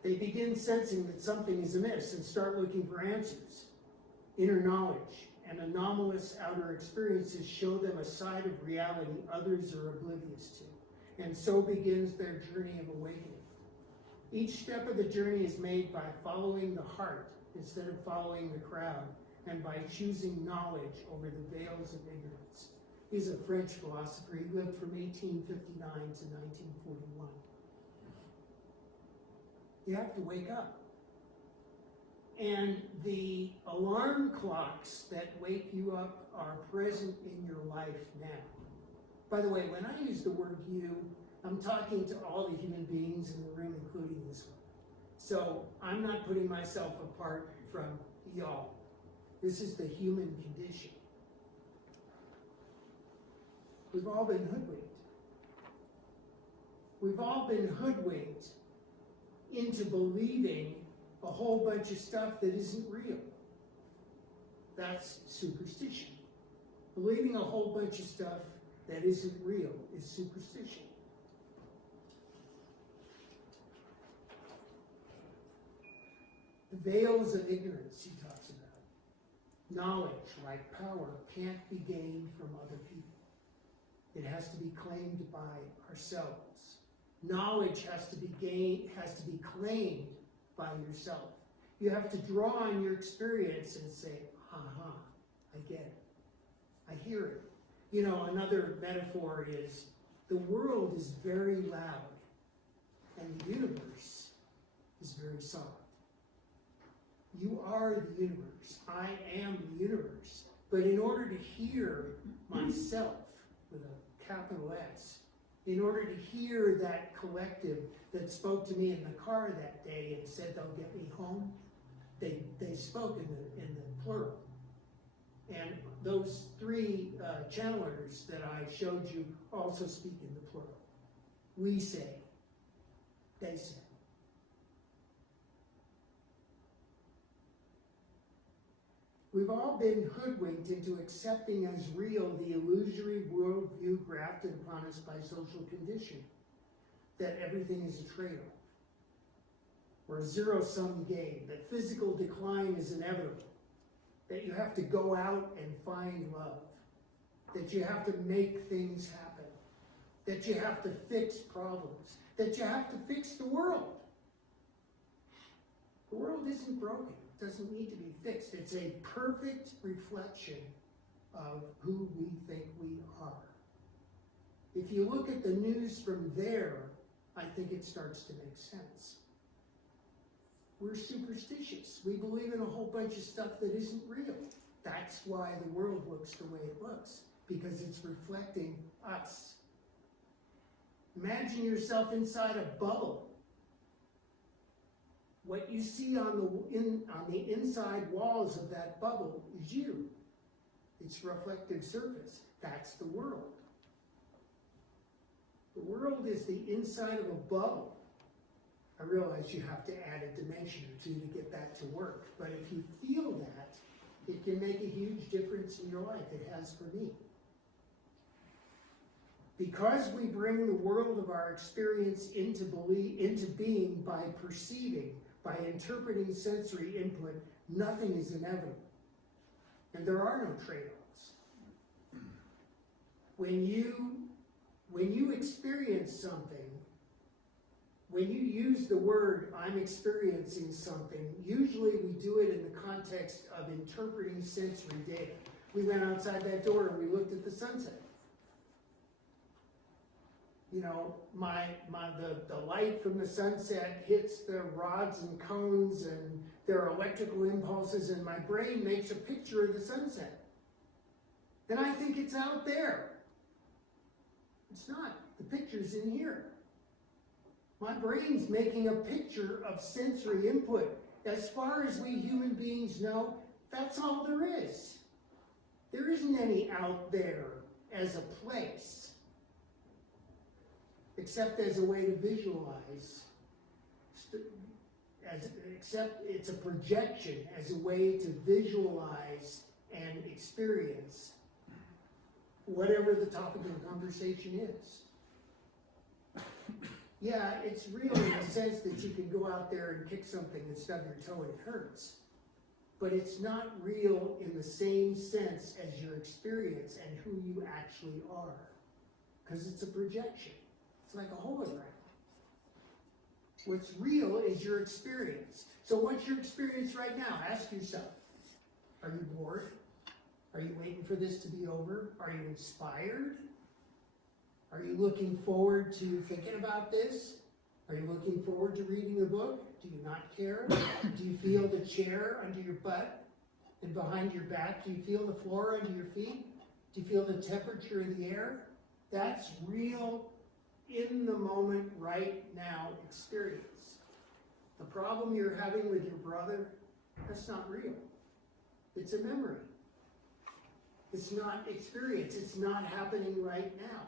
They begin sensing that something is amiss and start looking for answers. Inner knowledge and anomalous outer experiences show them a side of reality others are oblivious to, and so begins their journey of awakening. Each step of the journey is made by following the heart instead of following the crowd, and by choosing knowledge over the veils of ignorance. He's a French philosopher. He lived from 1859 to 1941. You have to wake up. And the alarm clocks that wake you up are present in your life now. By the way, when I use the word you, I'm talking to all the human beings in the room, including this one. So I'm not putting myself apart from y'all. This is the human condition. We've all been hoodwinked. We've all been hoodwinked into believing a whole bunch of stuff that isn't real. That's superstition. Believing a whole bunch of stuff that isn't real is superstition. The veils of ignorance, he talks about. Knowledge, like power, can't be gained from other people. It has to be claimed by ourselves. Knowledge has to be claimed by yourself. You have to draw on your experience and say, aha, I get it. I hear it. You know, another metaphor is the world is very loud and the universe is very soft. You are the universe. I am the universe. But in order to hear myself with a capital S, in order to hear that collective that spoke to me in the car that day and said they'll get me home, they spoke in the plural. And those three channelers that I showed you also speak in the plural. We say, they say. We've all been hoodwinked into accepting as real the illusory worldview grafted upon us by social conditioning, that everything is a trade-off, or a zero-sum game, that physical decline is inevitable, that you have to go out and find love, that you have to make things happen, that you have to fix problems, that you have to fix the world. The world isn't broken. It doesn't need to be fixed. It's a perfect reflection of who we think we are. If you look at the news from there, I think it starts to make sense. We're superstitious. We believe in a whole bunch of stuff that isn't real. That's why the world looks the way it looks, because it's reflecting us. Imagine yourself inside a bubble. What you see on the inside walls of that bubble is you. Its reflective surface. That's the world. The world is the inside of a bubble. I realize you have to add a dimension or two to get that to work, but if you feel that, it can make a huge difference in your life. It has for me. Because we bring the world of our experience into being by perceiving, by interpreting sensory input, nothing is inevitable. And there are no trade-offs. When you experience something, when you use the word, I'm experiencing something, usually we do it in the context of interpreting sensory data. We went outside that door and we looked at the sunset. You know, the light from the sunset hits the rods and cones and there are electrical impulses and my brain makes a picture of the sunset. And I think it's out there. It's not. The picture's in here. My brain's making a picture of sensory input. As far as we human beings know, that's all there is. There isn't any out there as a place, except as a way to visualize, except it's a projection as a way to visualize and experience whatever the topic of the conversation is. Yeah, it's real in the sense that you can go out there and kick something and stub your toe and it hurts. But it's not real in the same sense as your experience and who you actually are. Because it's a projection. It's like a hologram. What's real is your experience. So what's your experience right now? Ask yourself. Are you bored? Are you waiting for this to be over? Are you inspired? Are you looking forward to thinking about this? Are you looking forward to reading the book? Do you not care? Do you feel the chair under your butt and behind your back? Do you feel the floor under your feet? Do you feel the temperature of the air? That's real, in the moment, right now experience. The problem you're having with your brother, that's not real. It's a memory. It's not experience. It's not happening right now.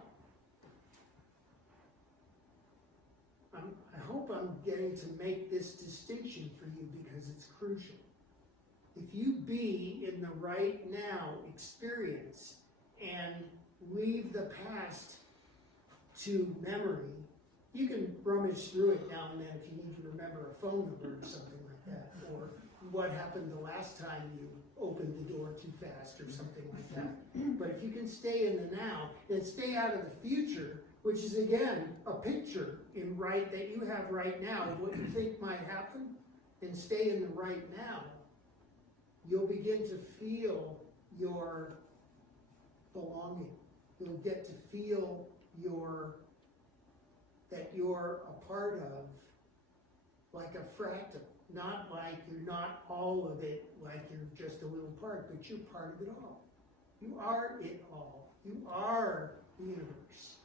I hope I'm getting to make this distinction for you because it's crucial. If you be in the right now experience and leave the past to memory, you can rummage through it now and then if you need to remember a phone number or something like that, or what happened the last time you opened the door too fast or something like that. But if you can stay in the now and stay out of the future, which is again a picture that you have right now of what you think might happen, and stay in the right now, you'll begin to feel your belonging. You'll get to feel that you're a part of, like a fractal. Not like you're not all of it, like you're just a little part, but you're part of it all. You are it all. You are the universe.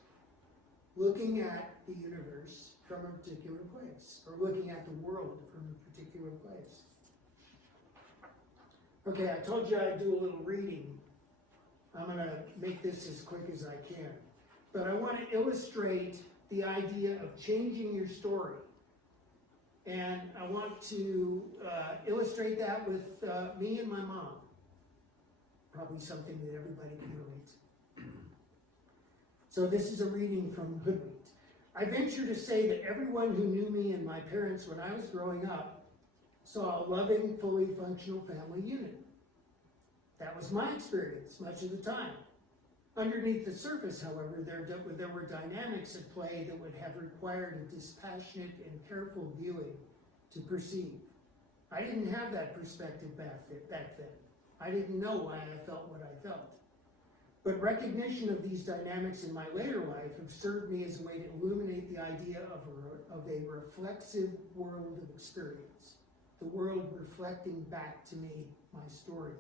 Looking at the universe from a particular place, or looking at the world from a particular place. Okay, I told you I'd do a little reading. I'm going to make this as quick as I can. But I want to illustrate the idea of changing your story. And I want to illustrate that with me and my mom. Probably something that everybody can relate. So this is a reading from Hoodwinked. I venture to say that everyone who knew me and my parents when I was growing up saw a loving, fully functional family unit. That was my experience much of the time. Underneath the surface, however, there were dynamics at play that would have required a dispassionate and careful viewing to perceive. I didn't have that perspective back then. I didn't know why I felt what I felt. But recognition of these dynamics in my later life have served me as a way to illuminate the idea of a reflexive world of experience, the world reflecting back to me my story.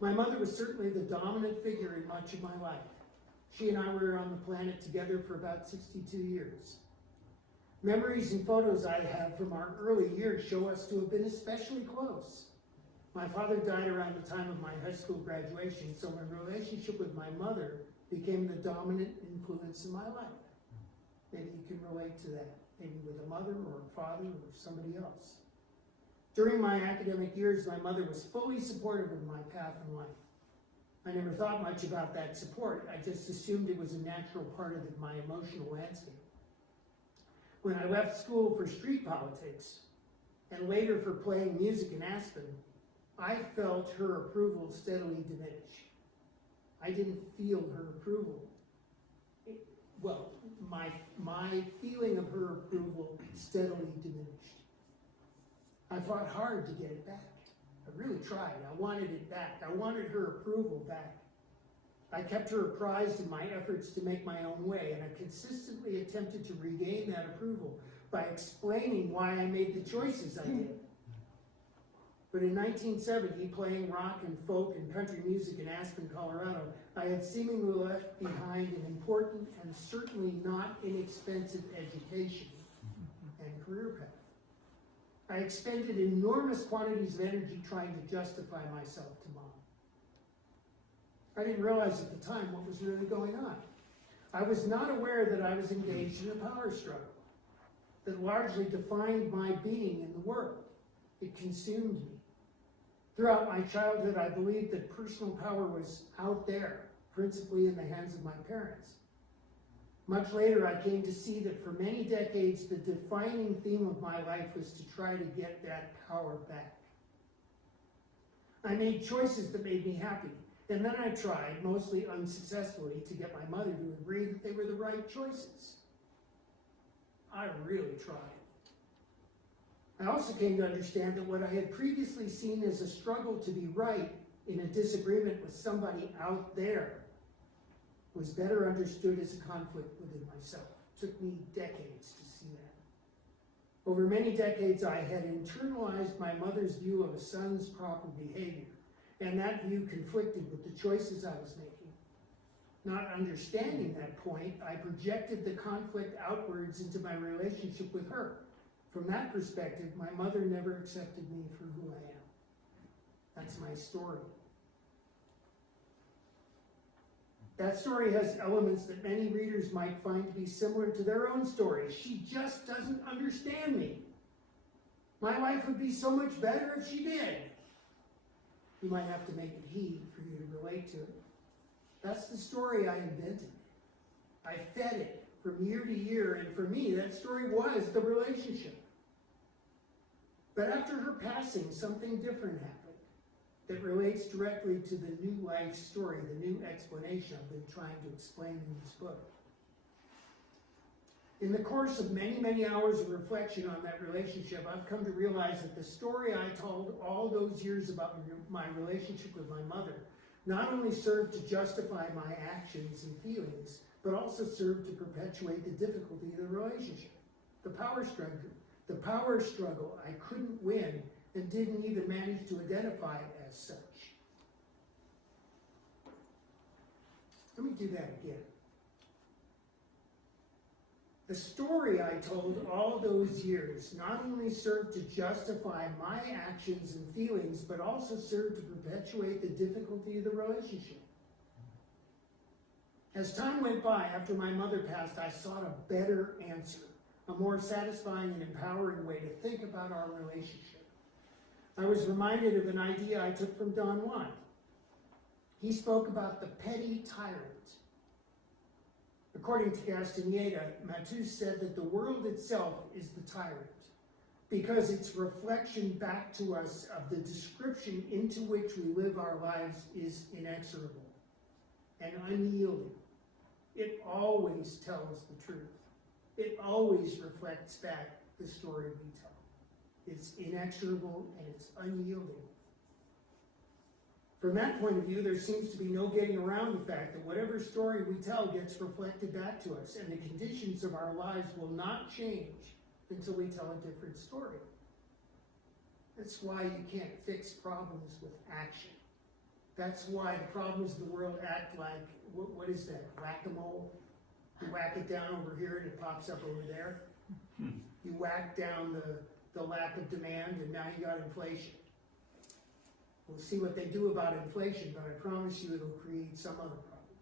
My mother was certainly the dominant figure in much of my life. She and I were on the planet together for about 62 years. Memories and photos I have from our early years show us to have been especially close. My father died around the time of my high school graduation, so my relationship with my mother became the dominant influence in my life. Maybe you can relate to that, maybe with a mother or a father or somebody else. During my academic years, my mother was fully supportive of my path in life. I never thought much about that support. I just assumed it was a natural part of my emotional landscape. When I left school for street politics, and later for playing music in Aspen, I felt her approval steadily diminish. I didn't feel her approval. My feeling of her approval steadily diminished. I fought hard to get it back. I really tried. I wanted it back. I wanted her approval back. I kept her apprised in my efforts to make my own way, and I consistently attempted to regain that approval by explaining why I made the choices I did. But in 1970, playing rock and folk and country music in Aspen, Colorado, I had seemingly left behind an important and certainly not inexpensive education and career path. I expended enormous quantities of energy trying to justify myself to Mom. I didn't realize at the time what was really going on. I was not aware that I was engaged in a power struggle that largely defined my being in the world. It consumed me. Throughout my childhood, I believed that personal power was out there, principally in the hands of my parents. Much later, I came to see that for many decades, the defining theme of my life was to try to get that power back. I made choices that made me happy, and then I tried, mostly unsuccessfully, to get my mother to agree that they were the right choices. I really tried. I also came to understand that what I had previously seen as a struggle to be right in a disagreement with somebody out there was better understood as a conflict within myself. It took me decades to see that. Over many decades, I had internalized my mother's view of a son's proper behavior, and that view conflicted with the choices I was making. Not understanding that point, I projected the conflict outwards into my relationship with her. From that perspective, my mother never accepted me for who I am. That's my story. That story has elements that many readers might find to be similar to their own story. She just doesn't understand me. My life would be so much better if she did. You might have to make it he for you to relate to it. That's the story I invented. I fed it from year to year, and for me, that story was the relationship. But after her passing, something different happened that relates directly to the new life story, the new explanation I've been trying to explain in this book. In the course of many, many hours of reflection on that relationship, I've come to realize that the story I told all those years about my relationship with my mother not only served to justify my actions and feelings, but also served to perpetuate the difficulty of the relationship. The power struggle I couldn't win and didn't even manage to identify as such. Let me do that again. The story I told all those years not only served to justify my actions and feelings, but also served to perpetuate the difficulty of the relationship. As time went by, after my mother passed, I sought a better answer, a more satisfying and empowering way to think about our relationship. I was reminded of an idea I took from Don Juan. He spoke about the petty tyrant. According to Castaneda, Matus said that the world itself is the tyrant because its reflection back to us of the description into which we live our lives is inexorable and unyielding. It always tells the truth. It always reflects back the story we tell. It's inexorable and it's unyielding. From that point of view, there seems to be no getting around the fact that whatever story we tell gets reflected back to us, and the conditions of our lives will not change until we tell a different story. That's why you can't fix problems with action. That's why the problems of the world act like, what is that, whack-a-mole? You whack it down over here and it pops up over there. You whack down the lack of demand and now you got inflation. We'll see what they do about inflation, but I promise you it'll create some other problem.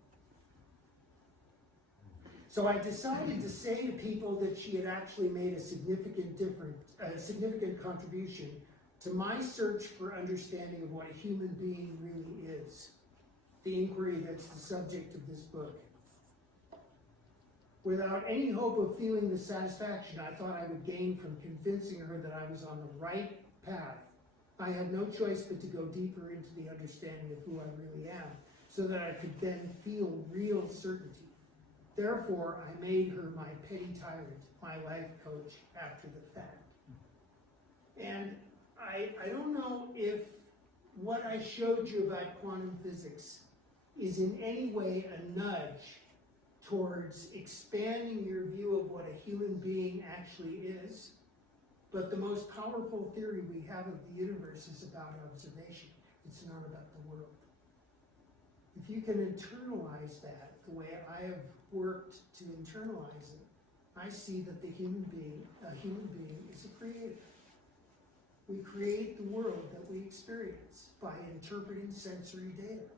So I decided to say to people that she had actually made a significant contribution to my search for understanding of what a human being really is. The inquiry that's the subject of this book. Without any hope of feeling the satisfaction I thought I would gain from convincing her that I was on the right path, I had no choice but to go deeper into the understanding of who I really am, so that I could then feel real certainty. Therefore, I made her my petty tyrant, my life coach after the fact. And I don't know if what I showed you about quantum physics is in any way a nudge towards expanding your view of what a human being actually is. But the most powerful theory we have of the universe is about observation. It's not about the world. If you can internalize that the way I have worked to internalize it, I see that a human being is a creator. We create the world that we experience by interpreting sensory data.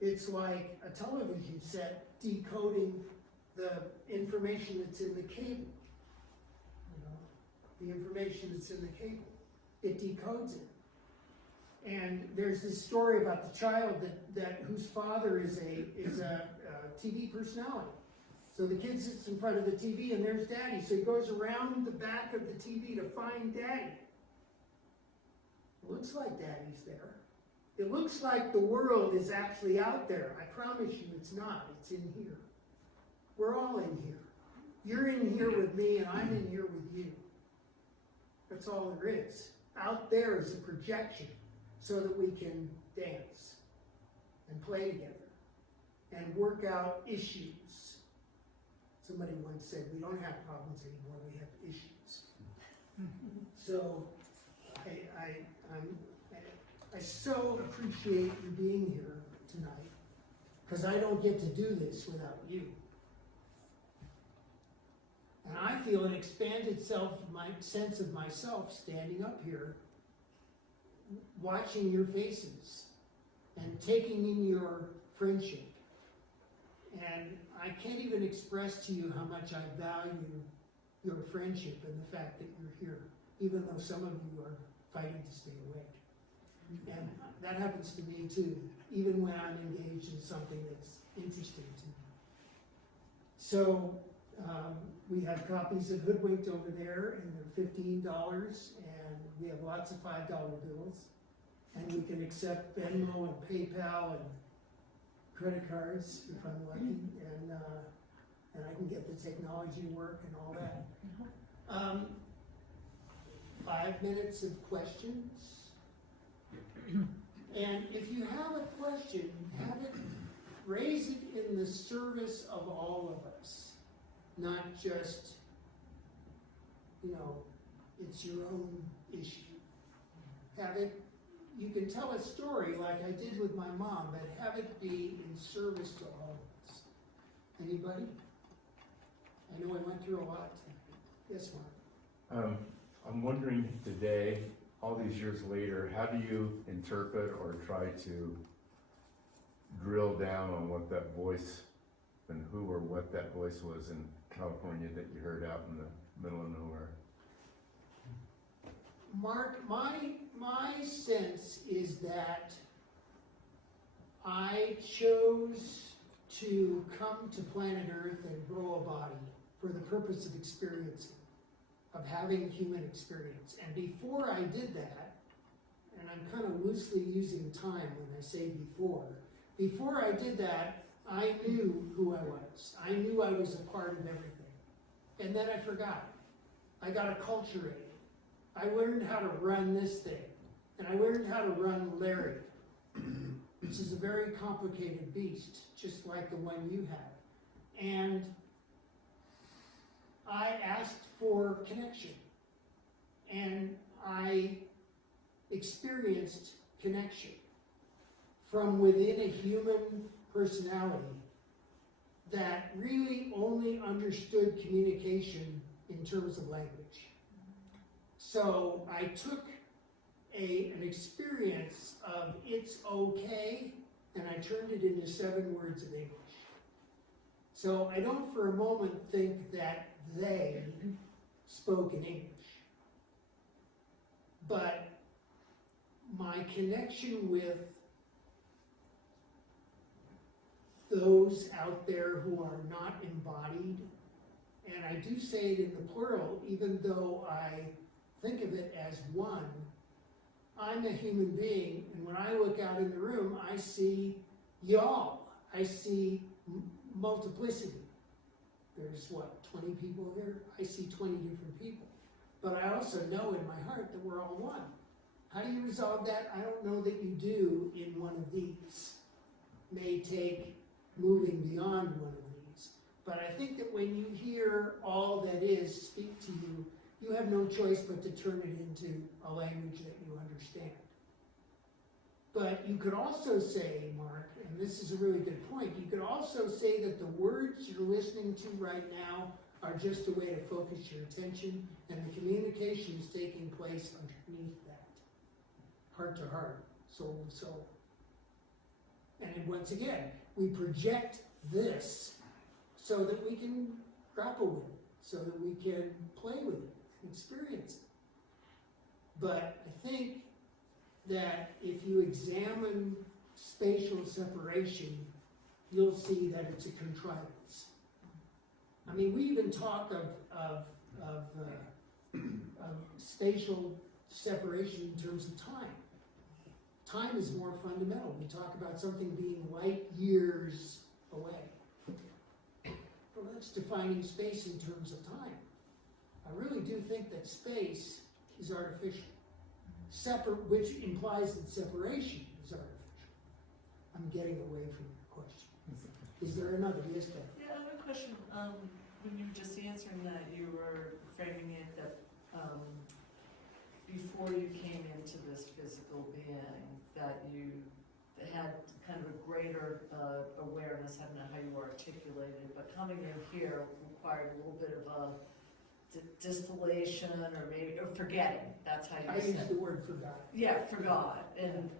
It's like a television set decoding the information that's in the cable. The information that's in the cable. It decodes it. And there's this story about the child whose father is a TV personality. So the kid sits in front of the TV and there's daddy. So he goes around the back of the TV to find daddy. It looks like daddy's there. It looks like the world is actually out there. I promise you it's not. It's in here. We're all in here. You're in here with me and I'm in here with you. That's all there is. Out there is a projection so that we can dance and play together and work out issues. Somebody once said, we don't have problems anymore, we have issues. So I so appreciate you being here tonight because I don't get to do this without you. And I feel an expanded sense of myself standing up here, watching your faces, and taking in your friendship. And I can't even express to you how much I value your friendship and the fact that you're here, even though some of you are fighting to stay awake. And that happens to me too, even when I'm engaged in something that's interesting to me. So we have copies of Hoodwinked over there, and they're $15, and we have lots of $5 bills, and we can accept Venmo and PayPal and credit cards if I'm lucky, and I can get the technology to work and all that. 5 minutes of questions. And if you have a question, raise it in the service of all of us, not just, it's your own issue. You can tell a story like I did with my mom, but have it be in service to all of us. Anybody? I know I went through a lot tonight. Yes, Mark? I'm wondering today, all these years later, how do you interpret or try to drill down on what that voice and who or what that voice was in California that you heard out in the middle of nowhere? Mark, my sense is that I chose to come to planet Earth and grow a body for the purpose of experiencing, of having a human experience. And before I did that, and I'm kind of loosely using time when I say before I did that, I knew who I was. I knew I was a part of everything. And then I forgot. I got acculturated. I learned how to run this thing. And I learned how to run Larry, which is a very complicated beast, just like the one you have. And I asked for connection. And I experienced connection from within a human personality that really only understood communication in terms of language. So I took an experience of it's okay, and I turned it into 7 words of English. So I don't for a moment think that they spoke in English. But my connection with those out there who are not embodied, and I do say it in the plural, even though I think of it as one, I'm a human being, and when I look out in the room, I see y'all. I see multiplicity. There's 20 people here? I see 20 different people. But I also know in my heart that we're all one. How do you resolve that? I don't know that you do in one of these. May take moving beyond one of these. But I think that when you hear all that is speak to you, you have no choice but to turn it into a language that you understand. But you could also say, Mark, and this is a really good point, you could also say that the words you're listening to right now are just a way to focus your attention, and the communication is taking place underneath that. Heart to heart, soul to soul. And once again, we project this so that we can grapple with it, so that we can play with it, experience it. But I think that if you examine spatial separation, you'll see that it's a contrivance. I mean, we even talk of spatial separation in terms of time. Time is more fundamental. We talk about something being light years away. Well, that's defining space in terms of time. I really do think that space is artificial. Which implies that separation is artificial. I'm getting away from your question. Is there another? Yes, Beth? Yeah, I have a question. When you were just answering that, you were framing it that before you came into this physical being, that you had kind of a greater awareness, I don't know how you articulated, but coming in here required a little bit of distillation or maybe, or forgetting, that's how I you say use it. the word forgot. Yeah, forgot, and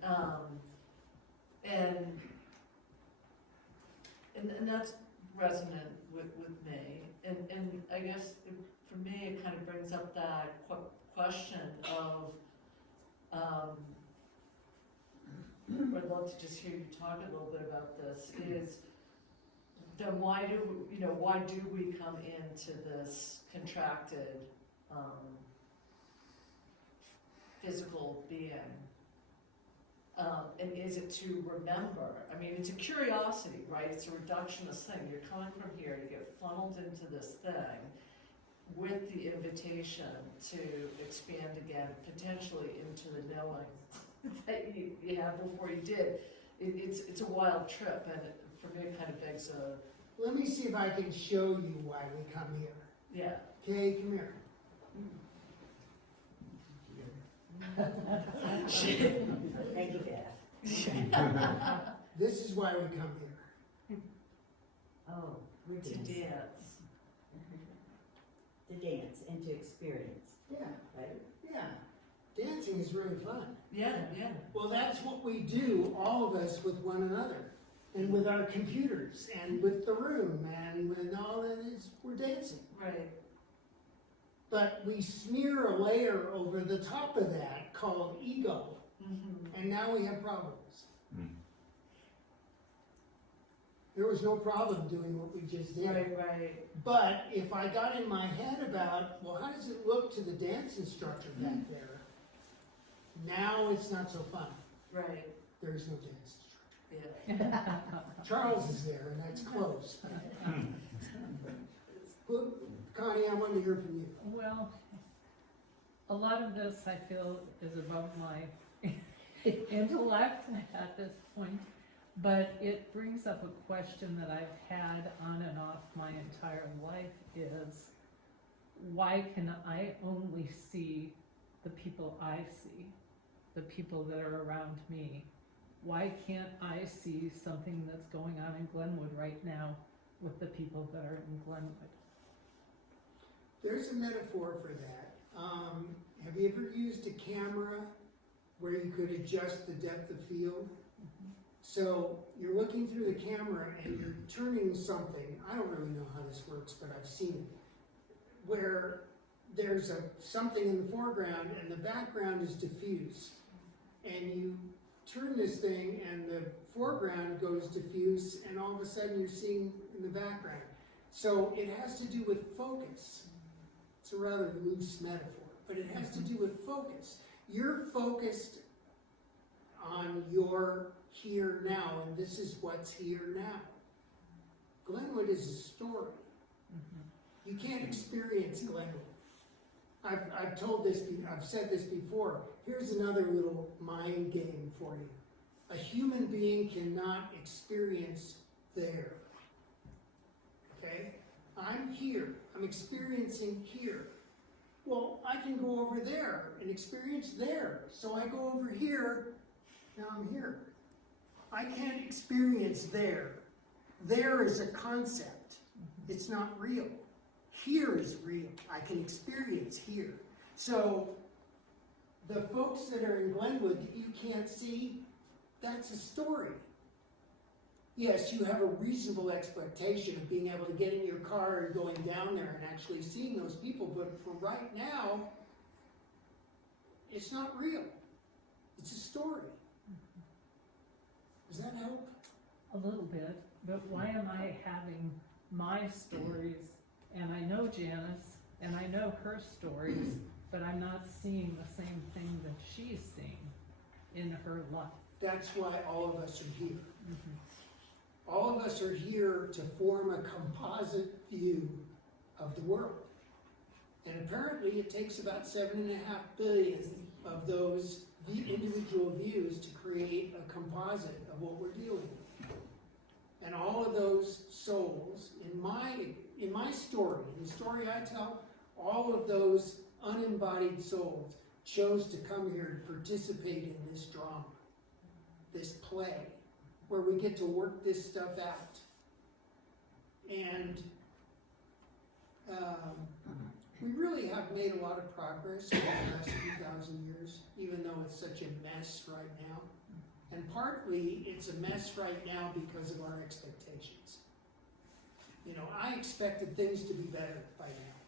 that's resonant with me, and I guess for me, it kind of brings up that question of, I'd love to just hear you talk a little bit about this, is then why do we come into this contracted, physical being? And is it to remember? I mean, it's a curiosity, right? It's a reductionist thing. You're coming from here, you get funneled into this thing with the invitation to expand again, potentially into the knowing that you had before you did. It's a wild trip, and for me, it kind of begs a, Let me see if I can show you why we come here. yeah. Okay, come here. Thank you, Beth. This is why we come here. Oh, we're To dancing. dance. To dance and to experience, Yeah, right? yeah. Dancing is really fun. Yeah, yeah. Well, that's what we do, all of us, with one another, and with our computers, and with the room, and with all that is, we're dancing. Right. But we smear a layer over the top of that called ego, Mm-hmm. and now we have problems. Mm. There was no problem doing what we just did. Right. But if I got in my head about, well, how does it look to the dance instructor back there? Now it's not so fun. Right. There is no dance instructor. Yeah. Charles is there, and that's close. Well, Connie, I want to hear from you. Well, a lot of this I feel is about my intellect at this point, but it brings up a question that I've had on and off my entire life is, why can I only see the people I see, the people that are around me? Why can't I see something that's going on in Glenwood right now with the people that are in Glenwood? There's a metaphor for that. Have you ever used a camera where you could adjust the depth of field? So you're looking through the camera and you're turning something, I don't really know how this works, but I've seen it, where there's something in the foreground and the background is diffuse. And you turn this thing and the foreground goes diffuse, and all of a sudden you're seeing in the background. So it has to do with focus. It's a rather loose metaphor, but it has to do with focus. You're focused on your here now, and this is what's here now. Glenwood is a story. You can't experience Glenwood. I've told this, I've said this before. Here's another little mind game for you. A human being cannot experience there. Okay? I'm here. I'm experiencing here. Well, I can go over there and experience there. So I go over here, now I'm here. I can't experience there. There is a concept. It's not real. Here is real. I can experience here. So the folks that are in Glenwood that you can't see, that's a story. Yes, you have a reasonable expectation of being able to get in your car and going down there and actually seeing those people, but for right now, it's not real. It's a story. Does that help? A little bit, but why am I having my stories, and I know Janice, and I know her stories, but I'm not seeing the same thing that she's seeing in her life? That's why all of us are here. All of us are here to form a composite view of the world. And apparently it takes about 7.5 billion of those individual views to create a composite of what we're dealing with. And all of those souls, in my story, in the story I tell, all of those unembodied souls chose to come here to participate in this drama, this play, where we get to work this stuff out. And we really made a lot of progress in the last few thousand years, even though it's such a mess right now. And partly, it's a mess right now because of our expectations. You know, I expected things to be better by now.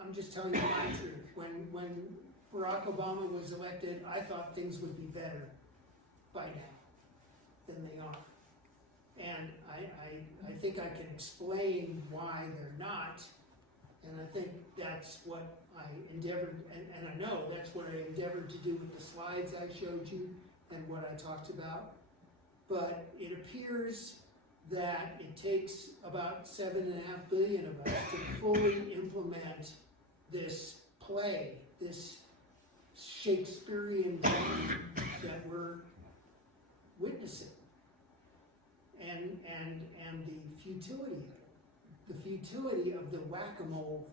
I'm just telling you my truth. When Barack Obama was elected, I thought things would be better by now than they are. And I think I can explain why they're not, and I think that's what I endeavored, and I know that's what I endeavored to do with the slides I showed you and what I talked about. But it appears that it takes about 7.5 billion of us to fully implement this play, this Shakespearean drama that we're witnessing. And the futility of it, the futility of the whack-a-mole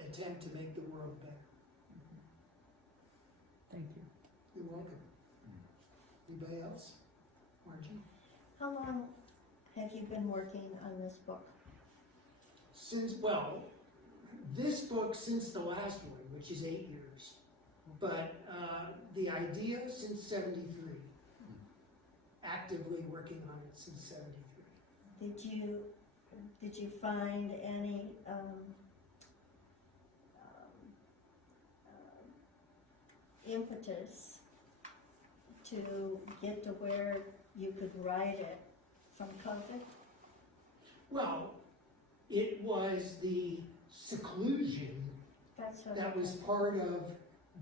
attempt to make the world better. Thank you. You're welcome. Anybody else? Margie? How long have you been working on this book? Well, this book since the last one, which is 8 years, but the idea since 73. Actively working on it since 73. Did you find any impetus to get to where you could write it from COVID? Well, it was the seclusion That's what that I was thought. part of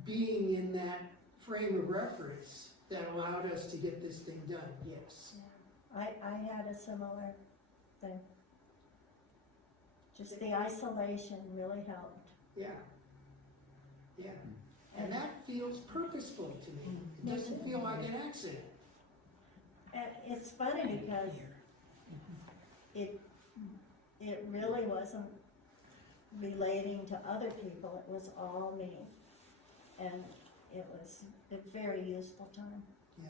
being in that frame of reference that allowed us to get this thing done, yes. Yeah. I had a similar thing. Just the isolation really helped. Yeah. Yeah. And that feels purposeful to me. It doesn't feel like an accident. And it's funny because it really wasn't relating to other people, it was all me. And it was a very useful time. Yeah.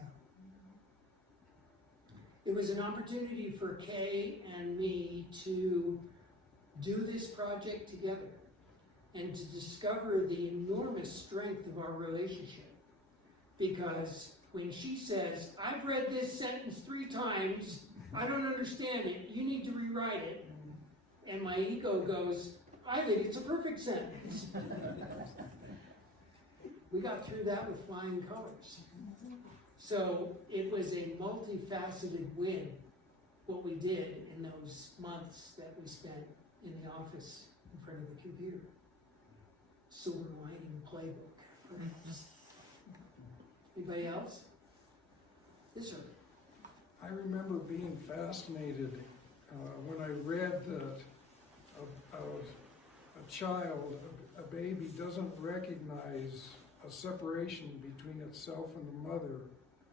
It was an opportunity for Kay and me to do this project together and to discover the enormous strength of our relationship. Because when she says, I've read this sentence 3 times, I don't understand it, you need to rewrite it. And my ego goes, I think it's a perfect sentence. We got through that with flying colors. So it was a multifaceted win, what we did in those months that we spent in the office in front of the computer. Silver lining playbook, perhaps. Anybody else? Yes, sir. I remember being fascinated when I read that a child, a baby, doesn't recognize a separation between itself and the mother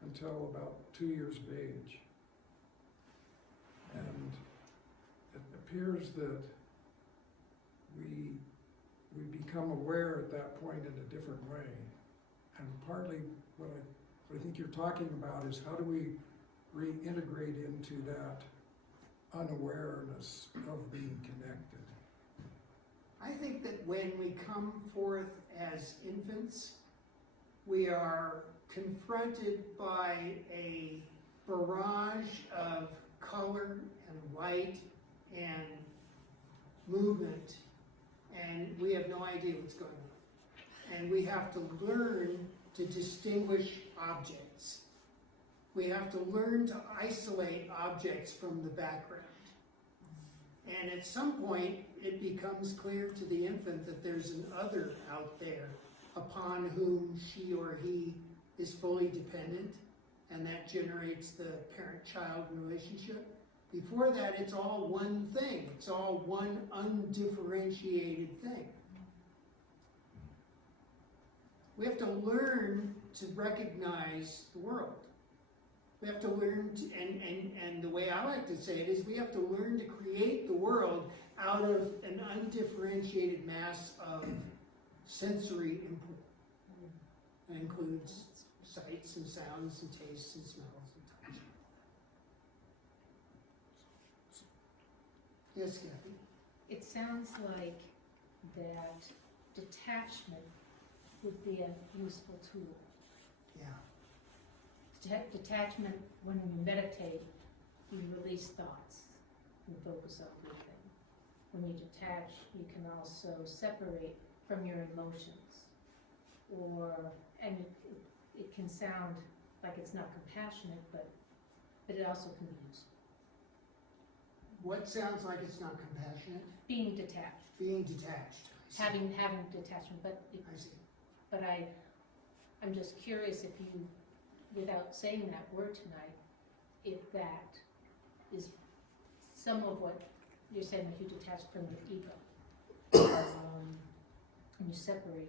until about 2 years of age. And it appears that we become aware at that point in a different way. And partly what I think you're talking about is how do we reintegrate into that unawareness of being connected. I think that when we come forth as infants, we are confronted by a barrage of color and light and movement, and we have no idea what's going on. And we have to learn to distinguish objects. We have to learn to isolate objects from the background. And at some point, it becomes clear to the infant that there's an other out there upon whom she or he is fully dependent, and that generates the parent-child relationship. Before that, it's all one thing. It's all one undifferentiated thing. We have to learn to recognize the world. We have to learn to, and the way I like to say it is we have to learn to create the world out of an undifferentiated mass of sensory input. That includes sights and sounds and tastes and smells and touch. Yes, Kathy? It sounds like that detachment would be a useful tool. Yeah. Detachment, when you meditate, you release thoughts and focus on breathing. When you detach, you can also separate from your emotions. And it can sound like it's not compassionate, but it also can be useful. What sounds like it's not compassionate? Being detached, Being detached. I see. having detachment, but I see. But I'm just curious if you, without saying that word tonight, if that is some of what you're saying, that you detached from your ego. And you separated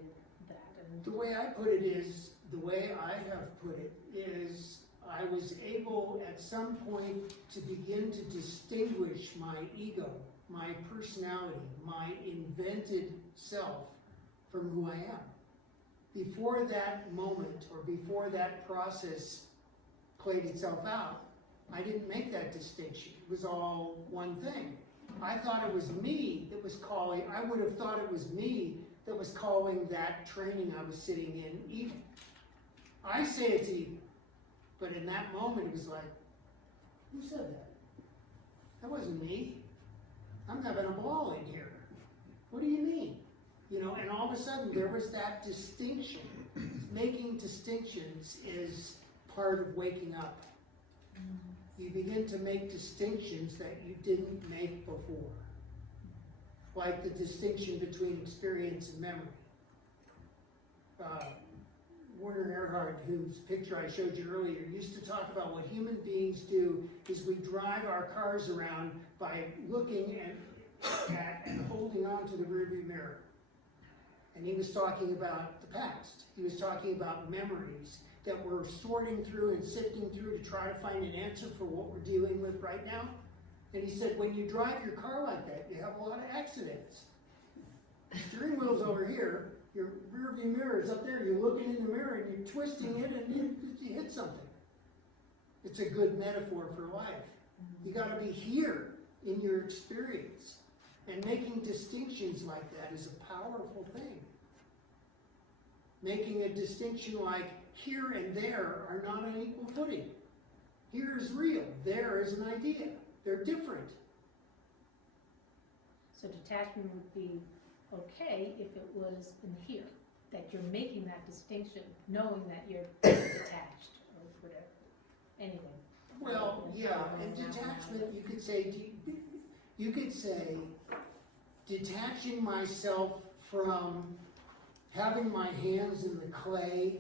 that. And The way I put it is, the way I have put it is, I was able at some point to begin to distinguish my ego, my personality, my invented self from who I am. Before that moment, or before that process played itself out, I didn't make that distinction. It was all one thing. I thought it was me that was calling, I would have thought it was me that was calling that training I was sitting in evil. I say it's evil, but in that moment it was like, who said that? That wasn't me. I'm having a ball in here. What do you mean? You know, and all of a sudden there was that distinction. Making distinctions is part of waking up. You begin to make distinctions that you didn't make before. Like the distinction between experience and memory. Werner Erhard, whose picture I showed you earlier, used to talk about what human beings do is we drive our cars around by looking at and holding on to the rearview mirror. And he was talking about the past. He was talking about memories that we're sorting through and sifting through to try to find an answer for what we're dealing with right now. And he said, when you drive your car like that, you have a lot of accidents. Steering wheel's over here, your rear view mirror is up there, you're looking in the mirror and you're twisting it and you hit something. It's a good metaphor for life. You gotta be here in your experience. And making distinctions like that is a powerful thing. Making a distinction like here and there are not on equal footing. Here is real, there is an idea. They're different. so detachment would be okay if it was in here, that you're making that distinction, knowing that you're detached or whatever. Anyway. Well, yeah, and detachment, you could say detaching myself from having my hands in the clay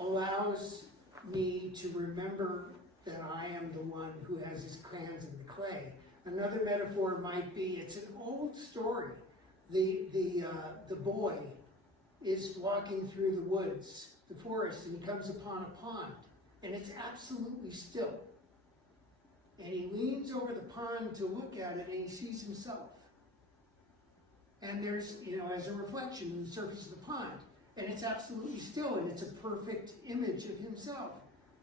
allows me to remember that I am the one who has his hands in the clay. Another metaphor might be, it's an old story. The boy is walking through the woods, the forest, and he comes upon a pond, and it's absolutely still. And he leans over the pond to look at it, and he sees himself. And there's, as a reflection in the surface of the pond, and it's absolutely still, and it's a perfect image of himself.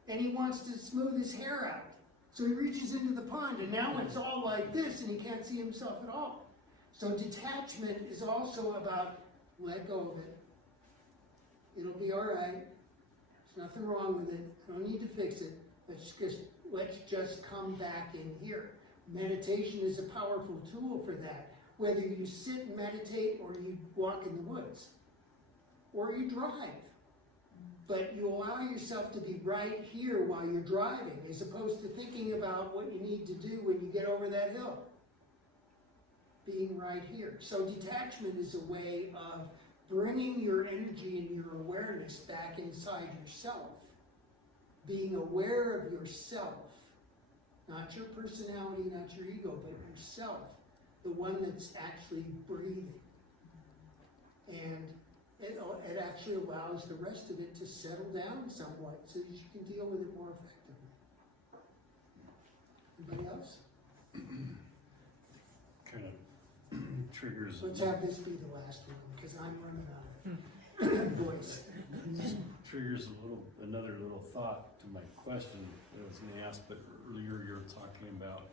And he wants to smooth his hair out. So he reaches into the pond, and now it's all like this, and he can't see himself at all. So detachment is also about let go of it. It'll be all right. There's nothing wrong with it. I don't need to fix it. Let's just come back in here. Meditation is a powerful tool for that. Whether you sit and meditate, or you walk in the woods, or you drive. But you allow yourself to be right here while you're driving, as opposed to thinking about what you need to do when you get over that hill. Being right here. So detachment is a way of bringing your energy and your awareness back inside yourself. Being aware of yourself. Not your personality, not your ego, but yourself. The one that's actually breathing. And it actually allows the rest of it to settle down somewhat so that you can deal with it more effectively. Anybody else? Kind of triggers. Let's have this be the last one, because I'm running out of voice. Triggers another little thought to my question that I was going to ask, but earlier you were talking about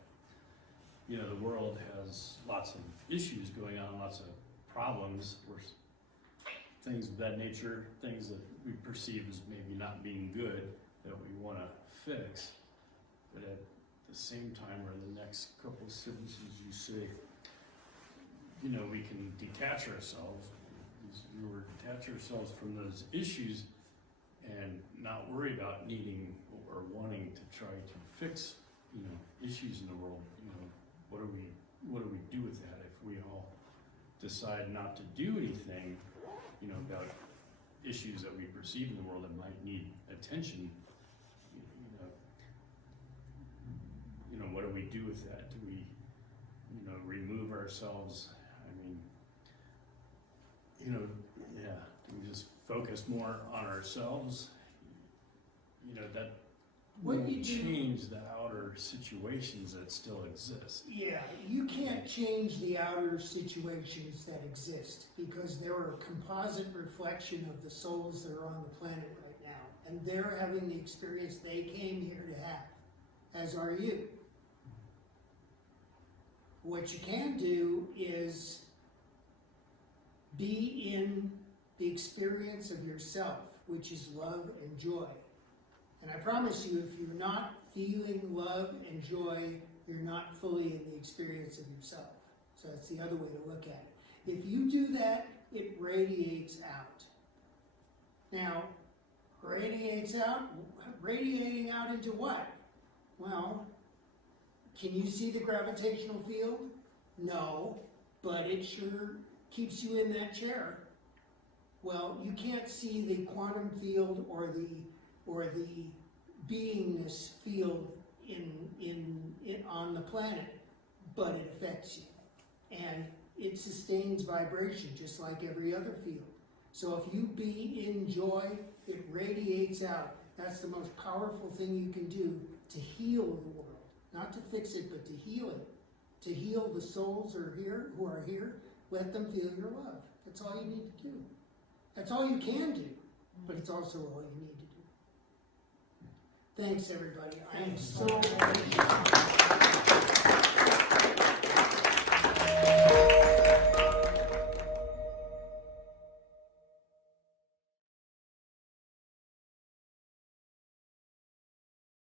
you know, the world has lots of issues going on, lots of problems, things of that nature, things that we perceive as maybe not being good that we want to fix. But at the same time, or in the next couple of sentences, you say, you know, we can detach ourselves, detach ourselves from those issues and not worry about needing or wanting to try to fix, you know, issues in the world. You know, what do we do with that if we all decide not to do anything, you know, about issues that we perceive in the world that might need attention? You know, what do we do with that? Do we, you know, remove ourselves? I mean, you know, yeah, do we just focus more on ourselves? You know, that What won't you do- change the outer situations that still exist. Yeah, you can't change the outer situations that exist because they're a composite reflection of the souls that are on the planet right now. And they're having the experience they came here to have, as are you. What you can do is be in the experience of yourself, which is love and joy. And I promise you, if you're not feeling love and joy, you're not fully in the experience of yourself. So that's the other way to look at it. If you do that, it radiates out. Now, radiating out into what? Well, can you see the gravitational field? No, but it sure keeps you in that chair. Well, you can't see the quantum field or the beingness field on the planet, but it affects you. And it sustains vibration just like every other field. So if you be in joy, it radiates out. That's the most powerful thing you can do to heal the world. Not to fix it, but to heal it. To heal the souls who are here, let them feel your love. That's all you need to do. That's all you can do, but it's also all you need to do. Thanks, everybody. I am so